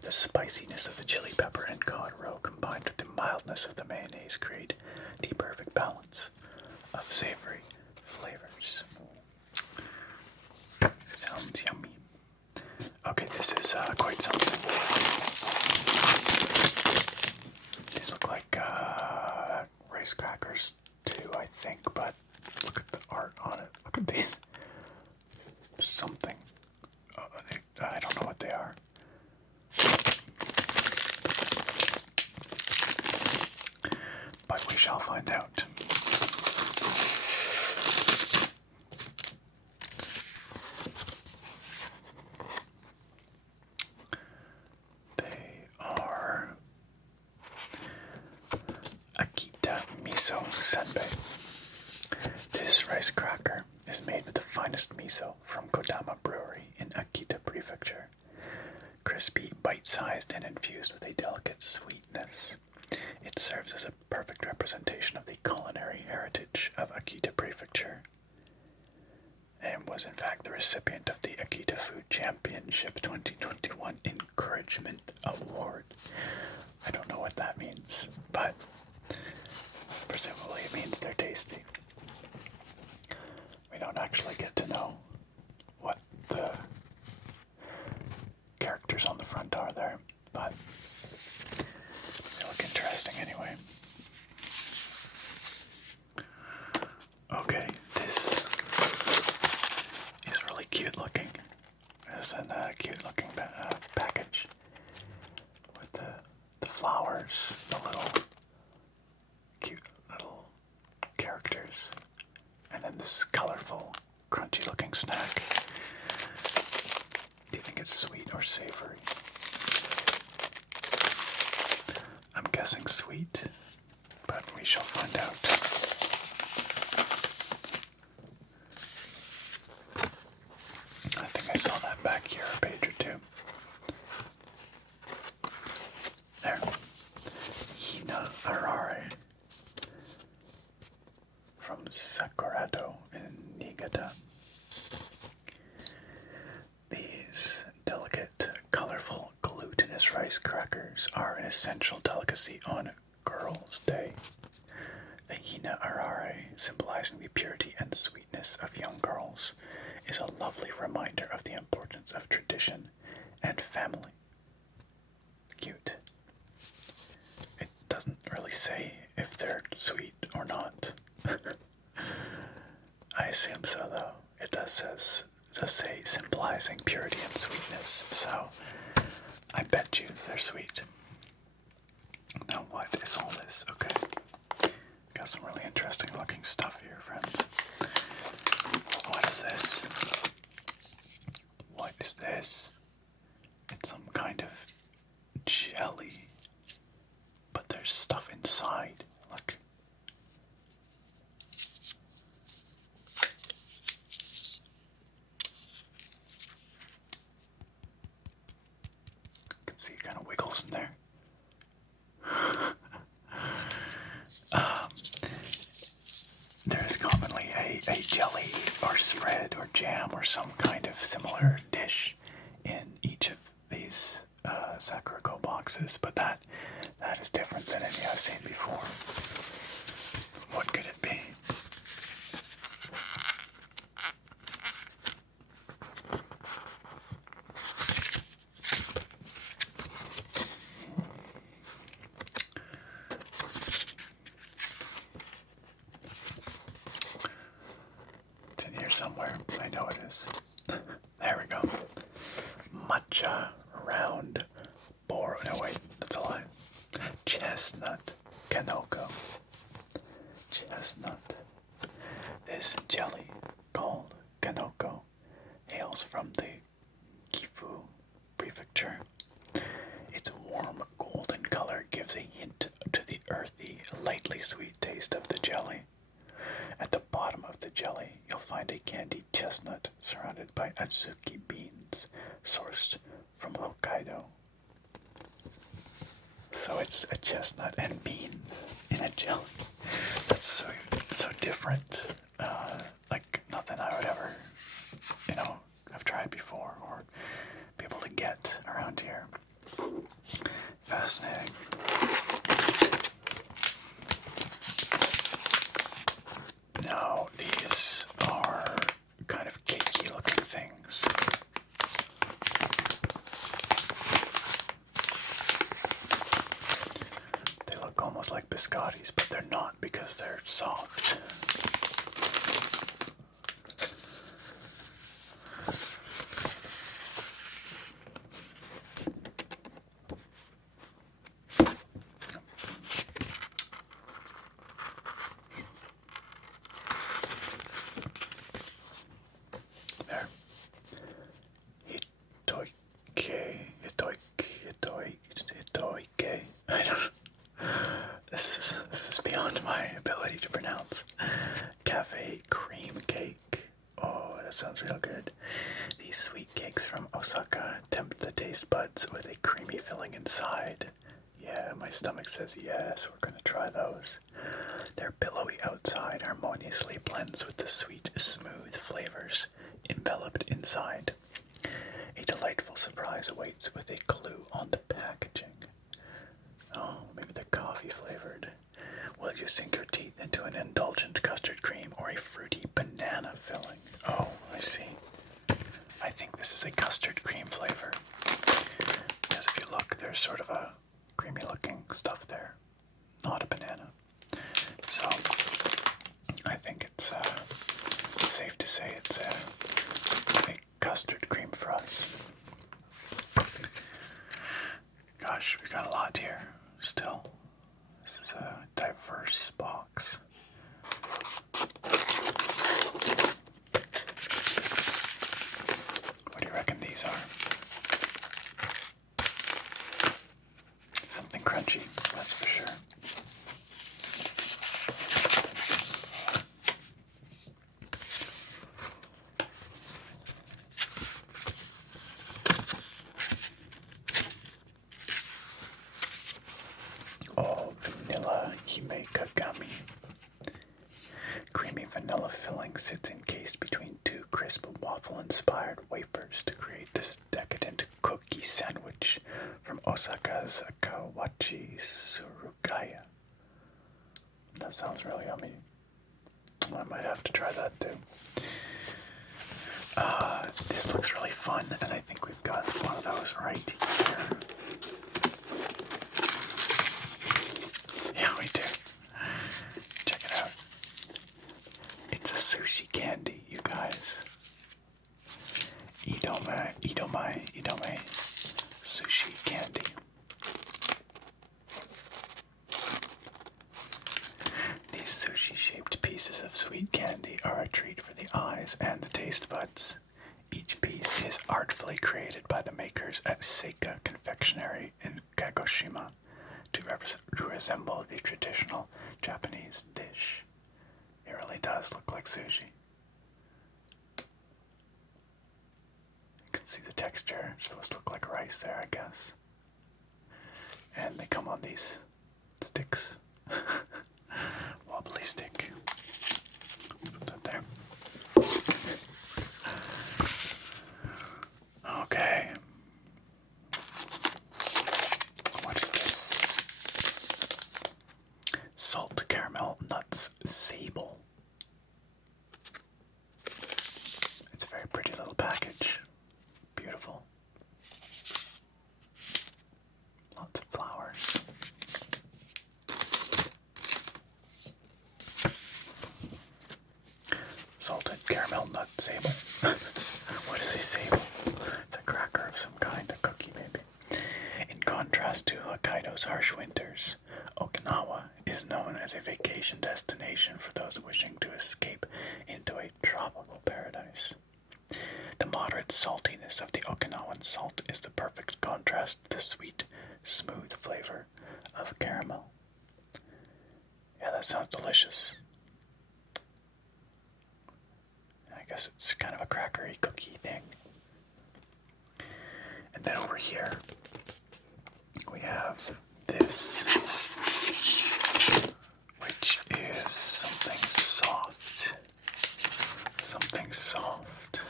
The spiciness of the chili pepper and cod roe combined with the mildness of the mayonnaise create the perfect balance of savory flavors. Sounds yummy. Okay, this is quite something. These look like rice crackers too, I think, but look at the art on it. Look at these. Something. I don't know what they are. But we shall find out. They are Akita Miso Senbei. This rice cracker is made with the finest miso from Kodama Brewery in Akita Prefecture. Crispy, bite-sized, and infused infused with a delicate sweetness. It serves as a perfect representation of the culinary heritage of Akita Prefecture, and was in fact the recipient of the Akita Food Championship 2021 Encouragement Award. I don't know what that means, but presumably it means they're tasty. We don't actually get to know what the characters on the front are there, but they look interesting anyway. Okay, this is really cute looking. It's a cute looking package with the flowers, the little cute little characters, and then this colorful, crunchy looking snack. Do you think it's sweet or savory? I'm guessing sweet, but we shall find out. I think I saw that back here a page or two. There. Hina Arare from Sakuraco in Niigata. These delicate, colorful, glutinous rice crackers are an essential delicacy on Girls' Day. The Hina Arare, symbolizing the purity and sweetness of young girls, is a lovely reminder of the importance of tradition and family. Cute. It doesn't really say if they're sweet or not. I assume so, though. It does say symbolizing purity and sweetness, so I bet you they're sweet. Now what is all this? Okay. Got some really interesting looking stuff here, friends. What is this? What is this? It's some kind of jelly, but there's stuff inside. Look. You can see it kind of wiggles in there. There is commonly a jelly or spread or jam or some kind of similar dish in each of these Sakuraco boxes, but that is different than any I've seen before. What could it be? It's in here somewhere. I know it is. There we go. Matcha round boro. No, wait, that's a lie. Chestnut kanoko. Chestnut. This jelly, called kanoko, hails from the Gifu Prefecture. Its warm golden color gives a hint to the earthy, lightly sweet taste of the jelly. At the bottom of the jelly, you'll find a candied chestnut surrounded by azuki beans sourced from Hokkaido. So it's a chestnut and beans in a jelly. That's so different. Like nothing I would ever, have tried before or be able to get around here. Fascinating. Now, these are kind of cakey looking things. They look almost like biscottis, but they're not because they're soft. There. Hitoike. I don't know. This is beyond my ability to pronounce. inside. Yeah, my stomach says yes, we're gonna try those. Their billowy outside harmoniously blends with the sweet, smooth flavors enveloped inside. A delightful surprise awaits with a clue on the packaging. Oh, maybe they're coffee flavored. Will you sink your teeth into an indulgent custard cream or a fruity banana filling? Oh, I see. I think this is a custard cream flavor. Because if you look, there's sort of a creamy looking stuff there. Not a banana. So, I think it's safe to say it's a custard cream for us. Gosh, we got a lot here still. This is a diverse box. What do you reckon these are? Something crunchy, that's for sure. Oh, vanilla hime kagami. Creamy vanilla filling sits encased between two crisp waffle-inspired wafers to create this decadent cookie sandwich from Osaka's Kawachi Surugaya. That sounds really yummy. I might have to try that too. This looks really fun, and I think we've got one of those right here. Yeah, we do. Check it out. It's a sushi candy, you guys. Idome sushi candy. These sushi-shaped pieces of sweet candy are a treat for the eyes and the taste buds. Each piece is artfully created by the makers at Seika Confectionery in Kagoshima to resemble the traditional Japanese dish. It really does look like sushi. You can see the texture. It's supposed to look like rice there, I guess. And they come on these sticks. Wobbly stick. Put that there. Okay. What is this? Salt caramel nuts sable. It's a very pretty little package. Beautiful. Lots of flowers. Salted caramel nut sable. What is a sable? It's a cracker of some kind, a cookie maybe. In contrast to Hokkaido's harsh winters, Okinawa is known as a vacation destination for those wishing to escape into a tropical paradise. The moderate saltiness of the Okinawan salt is the perfect contrast to the sweet, smooth flavor of caramel. Yeah, that sounds delicious. I guess it's kind of a crackery cookie thing. And then over here, we have this, which is something soft. Something soft.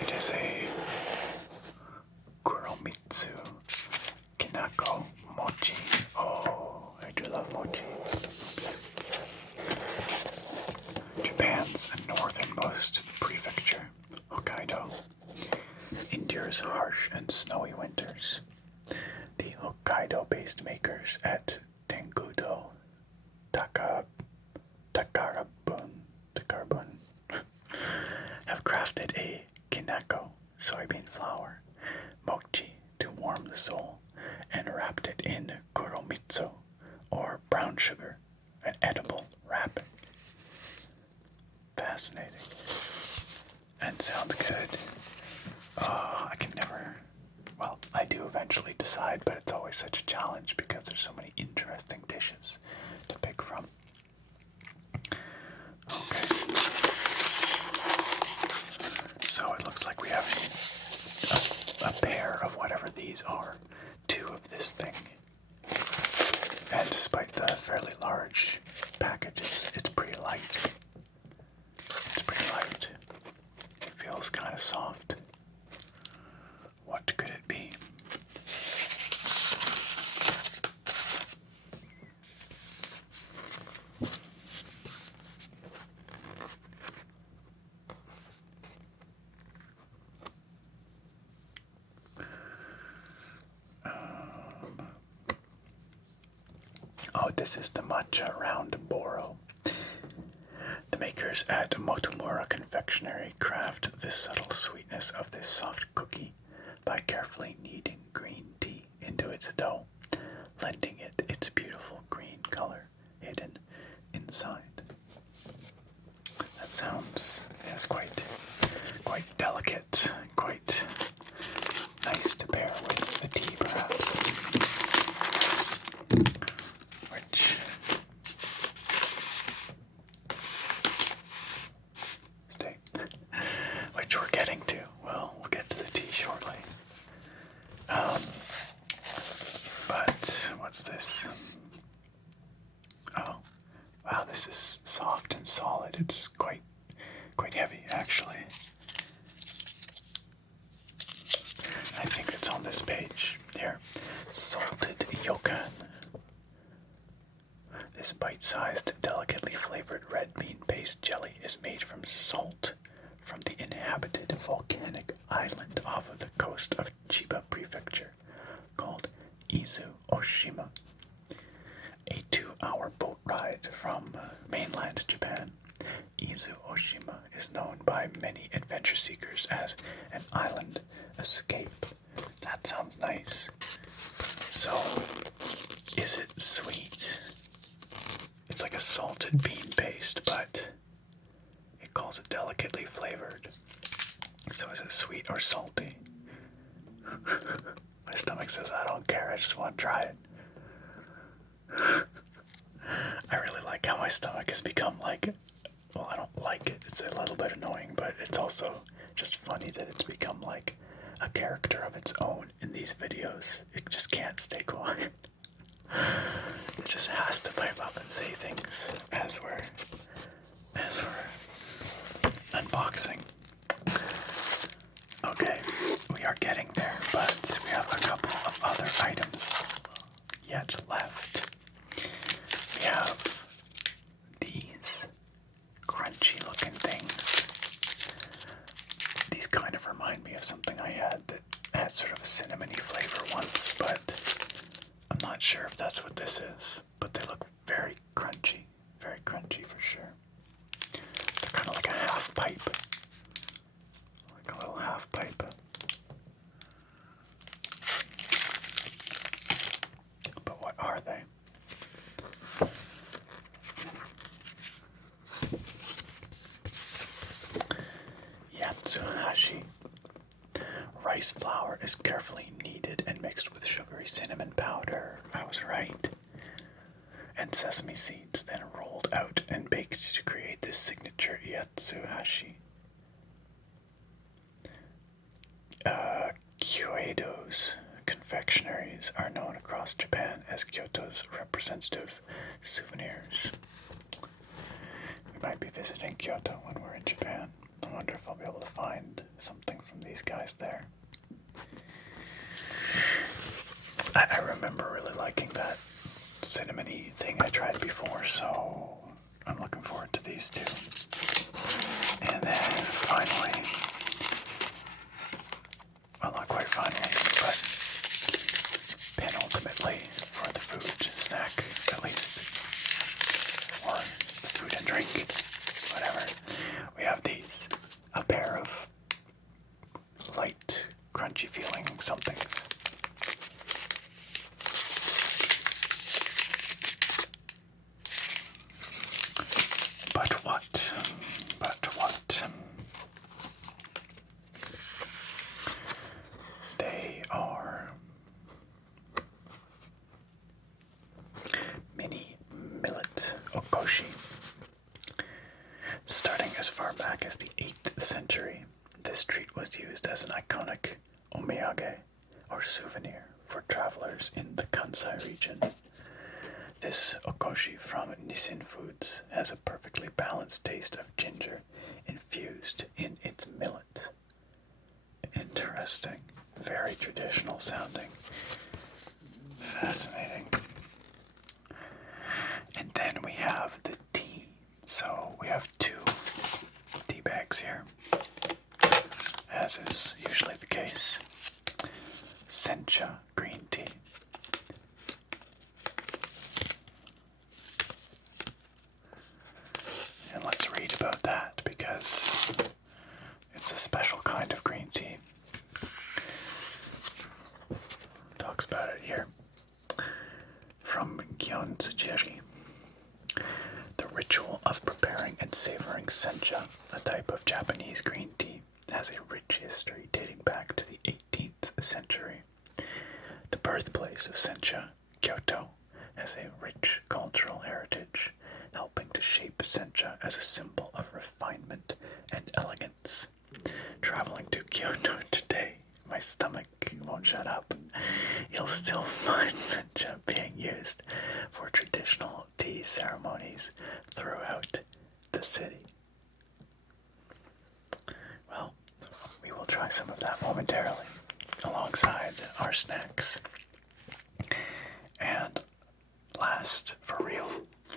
It is a Kuromitsu Kinako Mochi. Oh, I do love mochi. Japan's northernmost prefecture, Hokkaido, endures harsh and snowy winters. The Hokkaido-based makers at Tengudo Takarabun have crafted a kinako soybean flour mochi to warm the soul and wrapped it in kuromitsu, or brown sugar, an edible wrapping. Fascinating. And sounds good. I can never... Well, I do eventually decide, but it's always such a challenge because there's so many interesting dishes to pick from. Okay. So it looks like we have of whatever these are, 2 of this thing. And despite the fairly large packages, it's pretty light. It's pretty light. It feels kind of soft. What could it be? Oh, this is the matcha round boro. The makers at Motomura Confectionery craft the subtle sweetness of this soft cookie by carefully kneading green tea into its dough, lending it its beautiful green color hidden inside. That sounds, yes, quite delicate, quite nice to pair with the tea, perhaps. Which we're getting to. Well, we'll get to the tea shortly. But what's this? Oh, wow! This is soft and solid. It's quite heavy, actually. I think it's on this page here. Salted yokan. This bite-sized, delicately flavored red bean paste jelly is made from salt from the inhabited volcanic island off of the coast of Chiba Prefecture called Izu Oshima. A 2-hour boat ride from mainland Japan, Izu Oshima is known by many adventure seekers as an island escape. That sounds nice. So, is it sweet? It's like a salted bean paste, but it calls it delicately flavored. So is it sweet or salty? My stomach says I don't care, I just want to try it. I really like how my stomach has become like, well, I don't like it, it's a little bit annoying, but it's also just funny that it's become like a character of its own in these videos. It just can't stay quiet. It just has to pipe up and say things as we're unboxing. Okay, we are getting there, but we have a couple of other items yet left. We have these crunchy looking things. These kind of remind me of something I had that had sort of a cinnamony flavor once, but I'm not sure if that's what this is. But they look very crunchy for sure. They're kind of like a half pipe. Like a little half pipe. But what are they? Yatsuhashi. Rice flour is carefully kneaded and mixed with sugary cinnamon powder. I was right. And sesame seeds, then rolled out and baked to create this signature yatsuhashi. Kyoto's confectionaries are known across Japan as Kyoto's representative souvenirs. We might be visiting Kyoto when we're in Japan. I wonder if I'll be able to find something from these guys there. I remember really liking that cinnamony thing I tried before, so I'm looking forward to these two. And then finally, well, not quite finally, but penultimately for the food snack, at least, or the food and drink, whatever, we have these. A pair of light, crunchy feeling somethings. But what? They are mini millet okoshi. Starting as far back as the 8th century, this treat was used as an iconic omiyage or souvenir for travelers in the Kansai region. This okoshi from Nissin Foods has a perfectly balanced taste of ginger infused in its millet. Interesting. Very traditional sounding. Fascinating. And then we have the tea. So we have two tea bags here, as is usually the case. Sencha green tea. And let's read about that because it's a special kind of green tea. Talks about it here. From Gyeonsujiri. The ritual of preparing and savoring sencha, a type of Japanese green tea, has a rich history dating back to the 18th century. The birthplace of sencha, Kyoto, has a rich cultural heritage, helping to shape sencha as a symbol of refinement and elegance. Traveling to Kyoto today, my stomach won't shut up. You'll still find sencha being used for traditional tea ceremonies throughout the city. Well, we will try some of that momentarily alongside our snacks. And last, for real,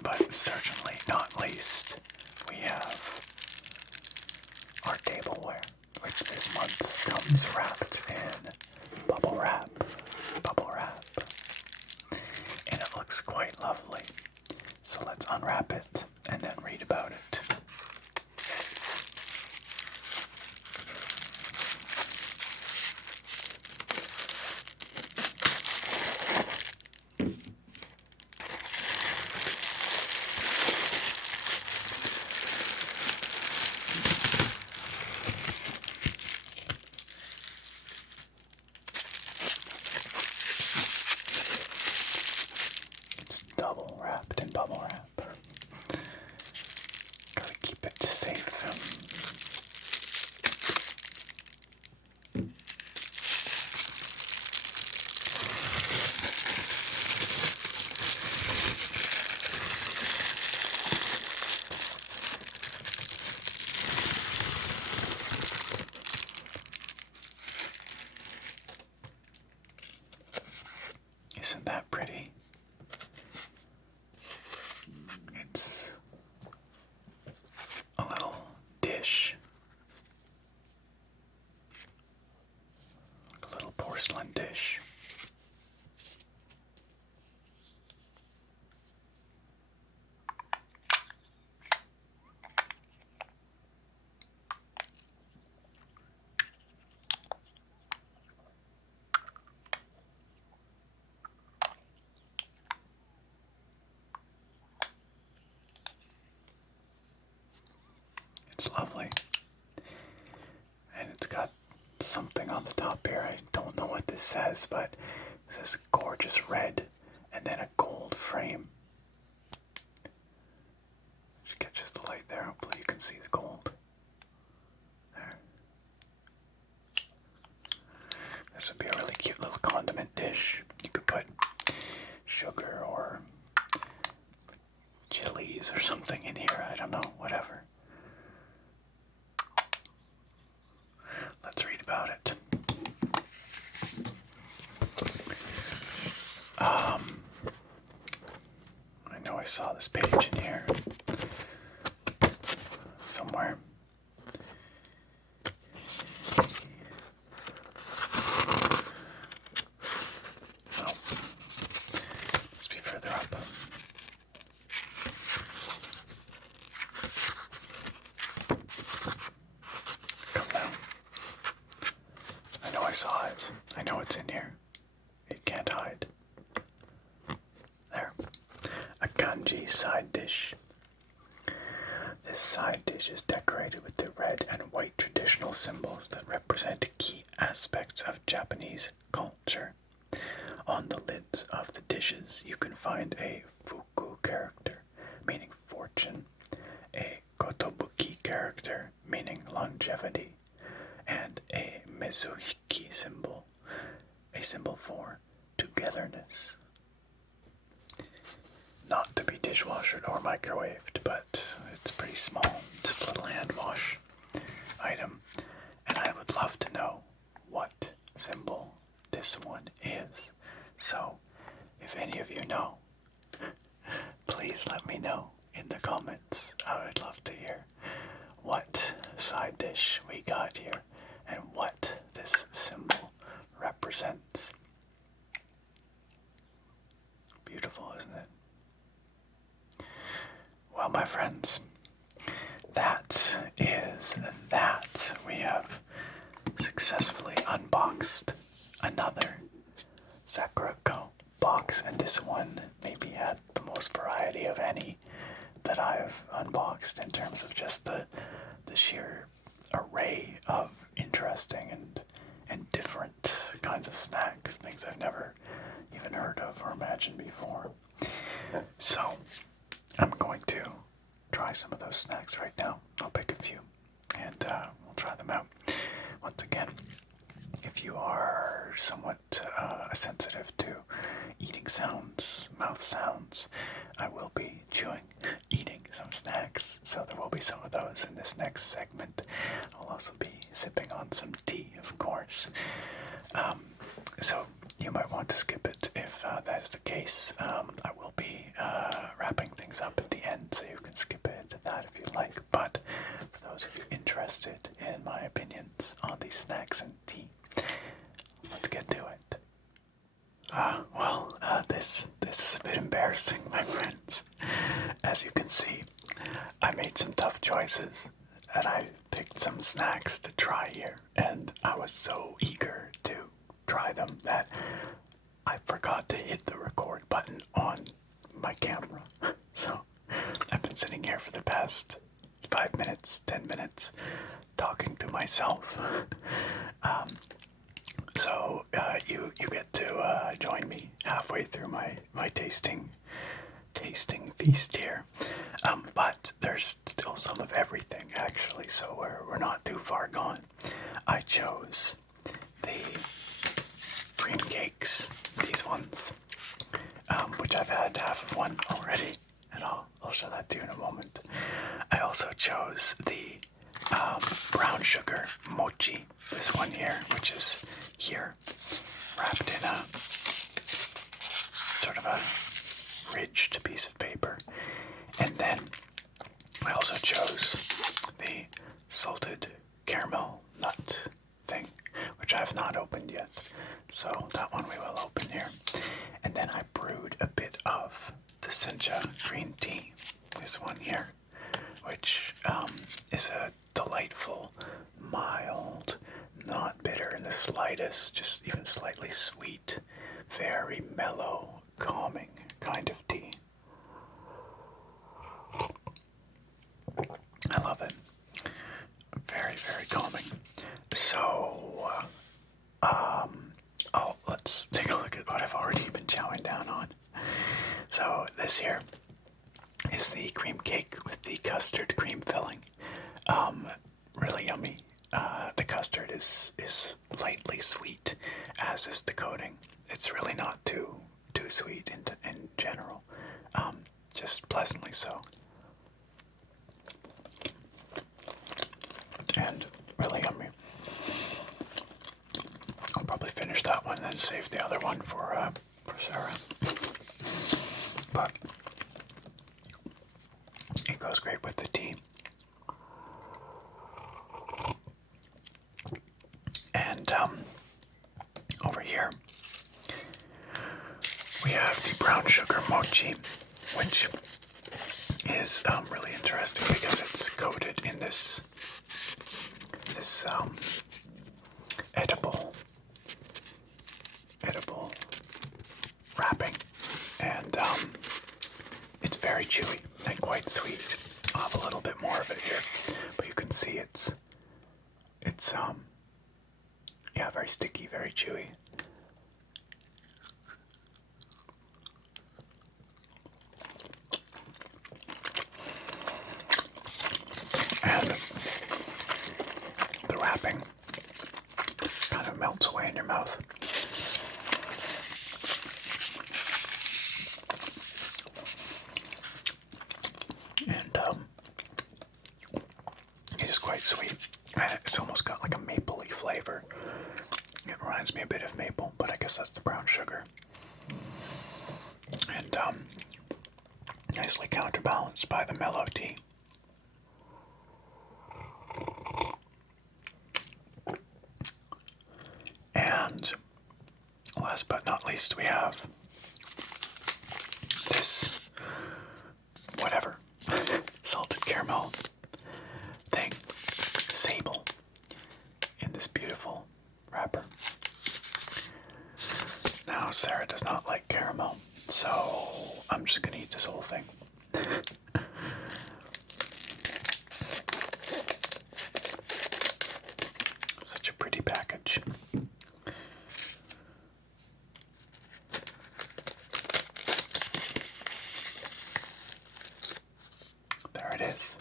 but certainly not least, we have our tableware, which this month comes wrapped in bubble wrap, and it looks quite lovely. So let's unwrap it and then read about it. Double wrapped in bubble wrap. Gotta keep it safe. Isn't that pretty? It's a little dish, a little porcelain dish. It's lovely. And it's got something on the top here. I don't know what this says, but it says gorgeous red and then a gold frame. Should get just the light there. Hopefully you can see the gold. There. This would be a really cute little condiment dish. You could put sugar or chilies or something in here. I don't know, whatever. Let's read about it. I know I saw this page in here somewhere. Oh, must be further up. Come down. I know I saw it. I know it's in here. It can't hide. There. A kanji side dish. This side dish is decorated with the red and white traditional symbols that represent key aspects of Japanese culture. On the lids of the dishes, you can find a fuku character, meaning fortune, a kotobuki character, meaning longevity, and a mezuhiki symbol, a symbol for togetherness. Not to be dishwashered or microwaved, but it's pretty small, just a little hand wash item. And I would love to know what symbol this one is. So, if any of you know, please let me know in the comments. I would love to hear what side dish we got here and what this symbol represents. Beautiful, isn't it? Well, my friends, that is that. We have successfully unboxed another Sakuraco box, and this one maybe had the most variety of any that I've unboxed in terms of just the sheer array of interesting and different kinds of snacks, things I've never even heard of or imagined before. So I'm going to try some of those snacks right now. I'll pick a few and we'll try them out. Once again, if you are somewhat sensitive to eating sounds, mouth sounds, I will be eating some snacks, so there will be some of those in this next segment. I'll also be sipping on some tea, of course. So you might want to skip it if that is the case. I will be wrapping things up at the end, so you can skip ahead to that if you like. But for those of you interested in my opinions on these snacks and tea, let's get to it. This is a bit embarrassing, my friends. As you can see, I made some tough choices, and I picked some snacks to try here, and I was so eager to try them that I forgot to hit the record button on my camera. So I've been sitting here for the past 5 minutes, 10 minutes, talking to myself. So you get to join me halfway through my tasting feast here. But there's still some of everything, actually, so we're not too far gone. I chose the cream cakes, these ones, which I've had half of one already, and I'll show that to you in a moment. I also chose the brown sugar mochi, this one here, which is here, wrapped in a sort of a ridged piece of paper. And then I also chose the salted caramel nut thing, which I have not opened yet. So that one we will open here. And then I brewed a bit of the sencha green tea, this one here, which is a delightful, mild, not bitter in the slightest, just even slightly sweet, very mellow, calming kind of tea. I love it. Very, very calming. So, let's take a look at what I've already been chowing down on. So this here is the cream cake with the custard cream filling. Really yummy. The custard is lightly sweet, as is the coating. It's really not too sweet in general. Just pleasantly so. And really yummy. I'll probably finish that one and then save the other one for Sarah. But it goes great with the tea. And over here we have the brown sugar mochi, which is really interesting because it's coated in this edible wrapping, and it's very chewy and quite sweet. I'll have a little bit more of it here, but you can see it's yeah, very sticky, very chewy. And the wrapping kind of melts away in your mouth. reminds me a bit of maple, but I guess that's the brown sugar. And nicely counterbalanced by the mellow tea. And last but not least, we have this whatever salted caramel thing, sable, in this beautiful wrapper. Now, Sarah does not like caramel, so I'm just gonna eat this whole thing. Such a pretty package. There it is.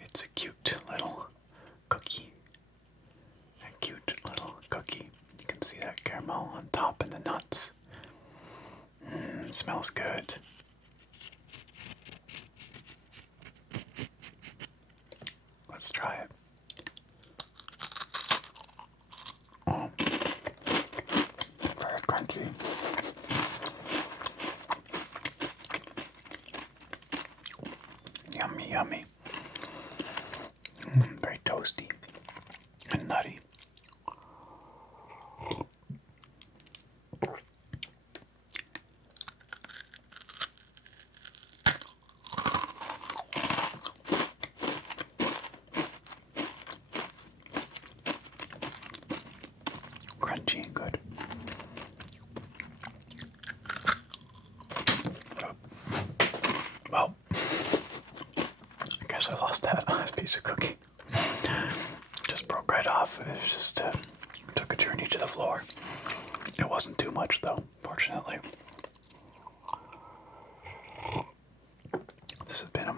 It's a cute little cookie. A cute little cookie. You can see that caramel on top and the nuts. Smells good. Let's try it. Oh, very crunchy. Yummy, yummy. Very toasty and nutty. Crunchy and good. Well, I guess I lost that last piece of cookie. Just broke right off. It was just took a journey to the floor. It wasn't too much though, fortunately. This has been a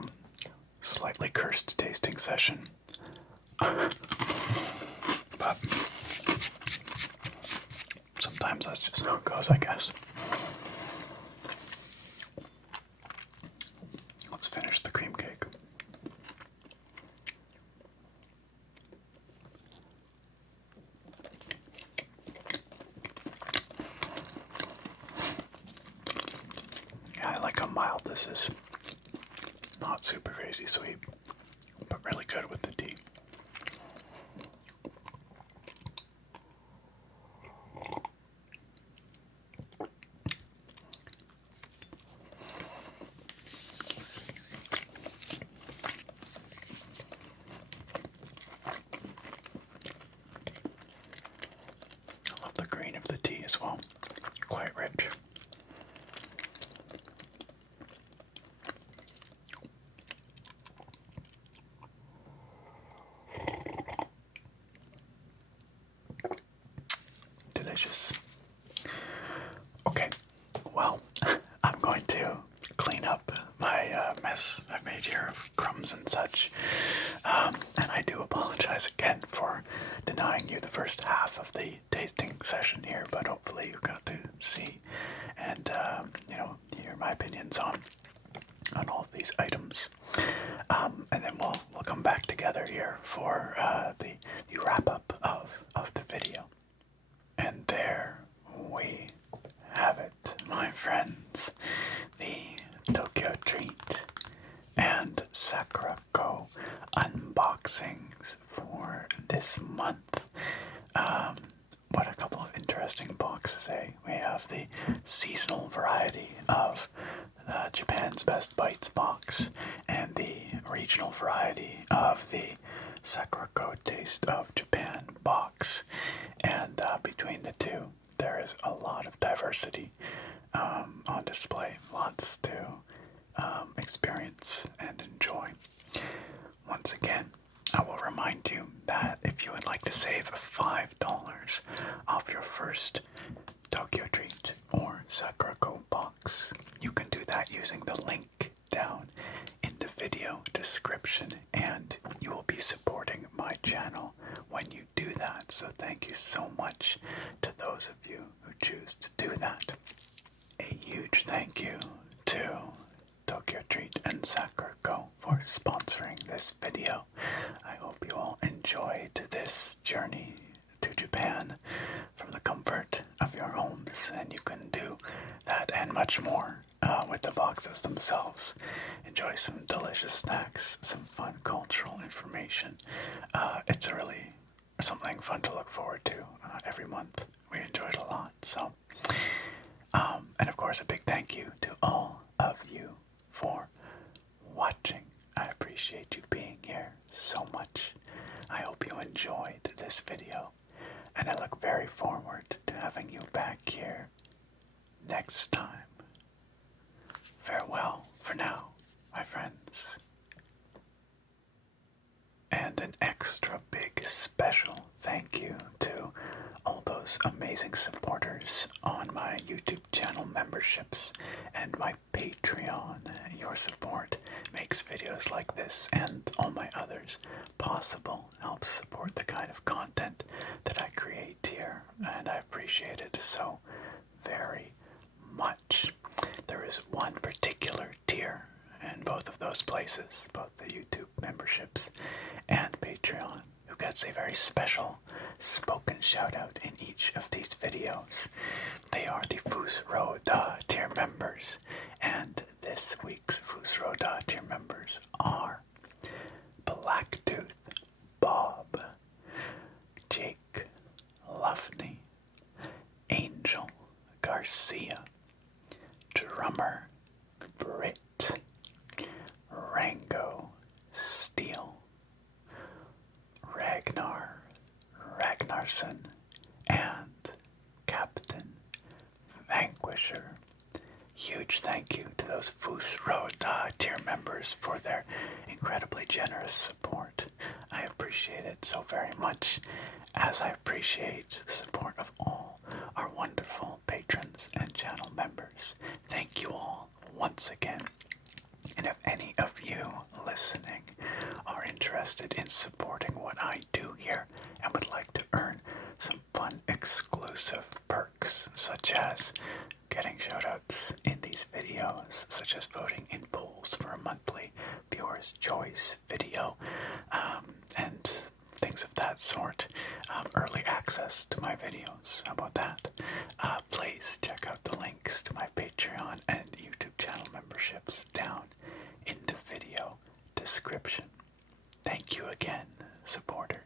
slightly cursed tasting session. But sometimes that's just how it goes, I guess. Let's finish the cream cake. Yeah, I like how mild this is. Not super crazy sweet, but really good with the tea. I love the green of the tea as well. Quite rich. Delicious. Okay, well, I'm going to clean up my mess I've made here of crumbs and such. And I do apologize again for denying you the first half of the tasting session here, but hopefully you got to see and hear my opinions on all of these items. And then we'll come back together here for the wrap up of the video. And there we have it, my friends. The TokyoTreat and Sakuraco unboxings for this month. What a couple of interesting boxes, eh? We have the seasonal variety of Japan's Best Bites box and the regional variety of the Sakuraco Taste of Japan box. And between the two, there is a lot of diversity on display. Lots to experience and enjoy. Once again, I will remind you that if you would like to save $5 off your first TokyoTreat or Sakuraco box, you can do that using the link down in the video description, and you will be supporting my channel when you do that. So thank you so much to those of you who choose to do that. A huge thank you to TokyoTreat and Sakuraco for sponsoring this video. I hope you all enjoyed this journey to Japan from the comfort of your homes, and you can do that and much more with the boxes themselves. Enjoy some delicious snacks, some fun cultural information. It's really something fun to look forward to every month. We enjoy it a lot. So, and of course, a big thank you to all of you for watching. I appreciate you being here so much. I hope you enjoyed this video, and I look very forward to having you back here next time. Farewell for now, my friends. And an extra big special thank you to all those amazing supporters on my YouTube channel memberships and my Patreon. Your support makes videos like this and all my others possible, helps support the kind of content that I create here, and I appreciate it so very much. There is one particular tier in both of those places, both the YouTube memberships and Patreon, who gets a very special spoken shout out in each of these videos. They are the Fusroda tier members, and this week's Fusroda tier members are Blacktooth Bob, Jake Luffney, Angel Garcia, Drummer Britt, Rango Steele, Ragnarsson, and Captain Vanquisher. Huge thank you to those Fusroda tier members for their incredibly generous support. I appreciate it so very much, as I appreciate the support of all our wonderful patrons and channel members. Thank you all once again. And if any of you listening are interested in supporting what I do here and would like to earn some fun exclusive perks, such as getting shoutouts in these videos, such as voting in polls for a monthly viewer's choice video, and things of that sort, early access to my videos, how about that? Please check out the links to my Patreon and YouTube channel memberships down in the video description. Thank you again, supporters.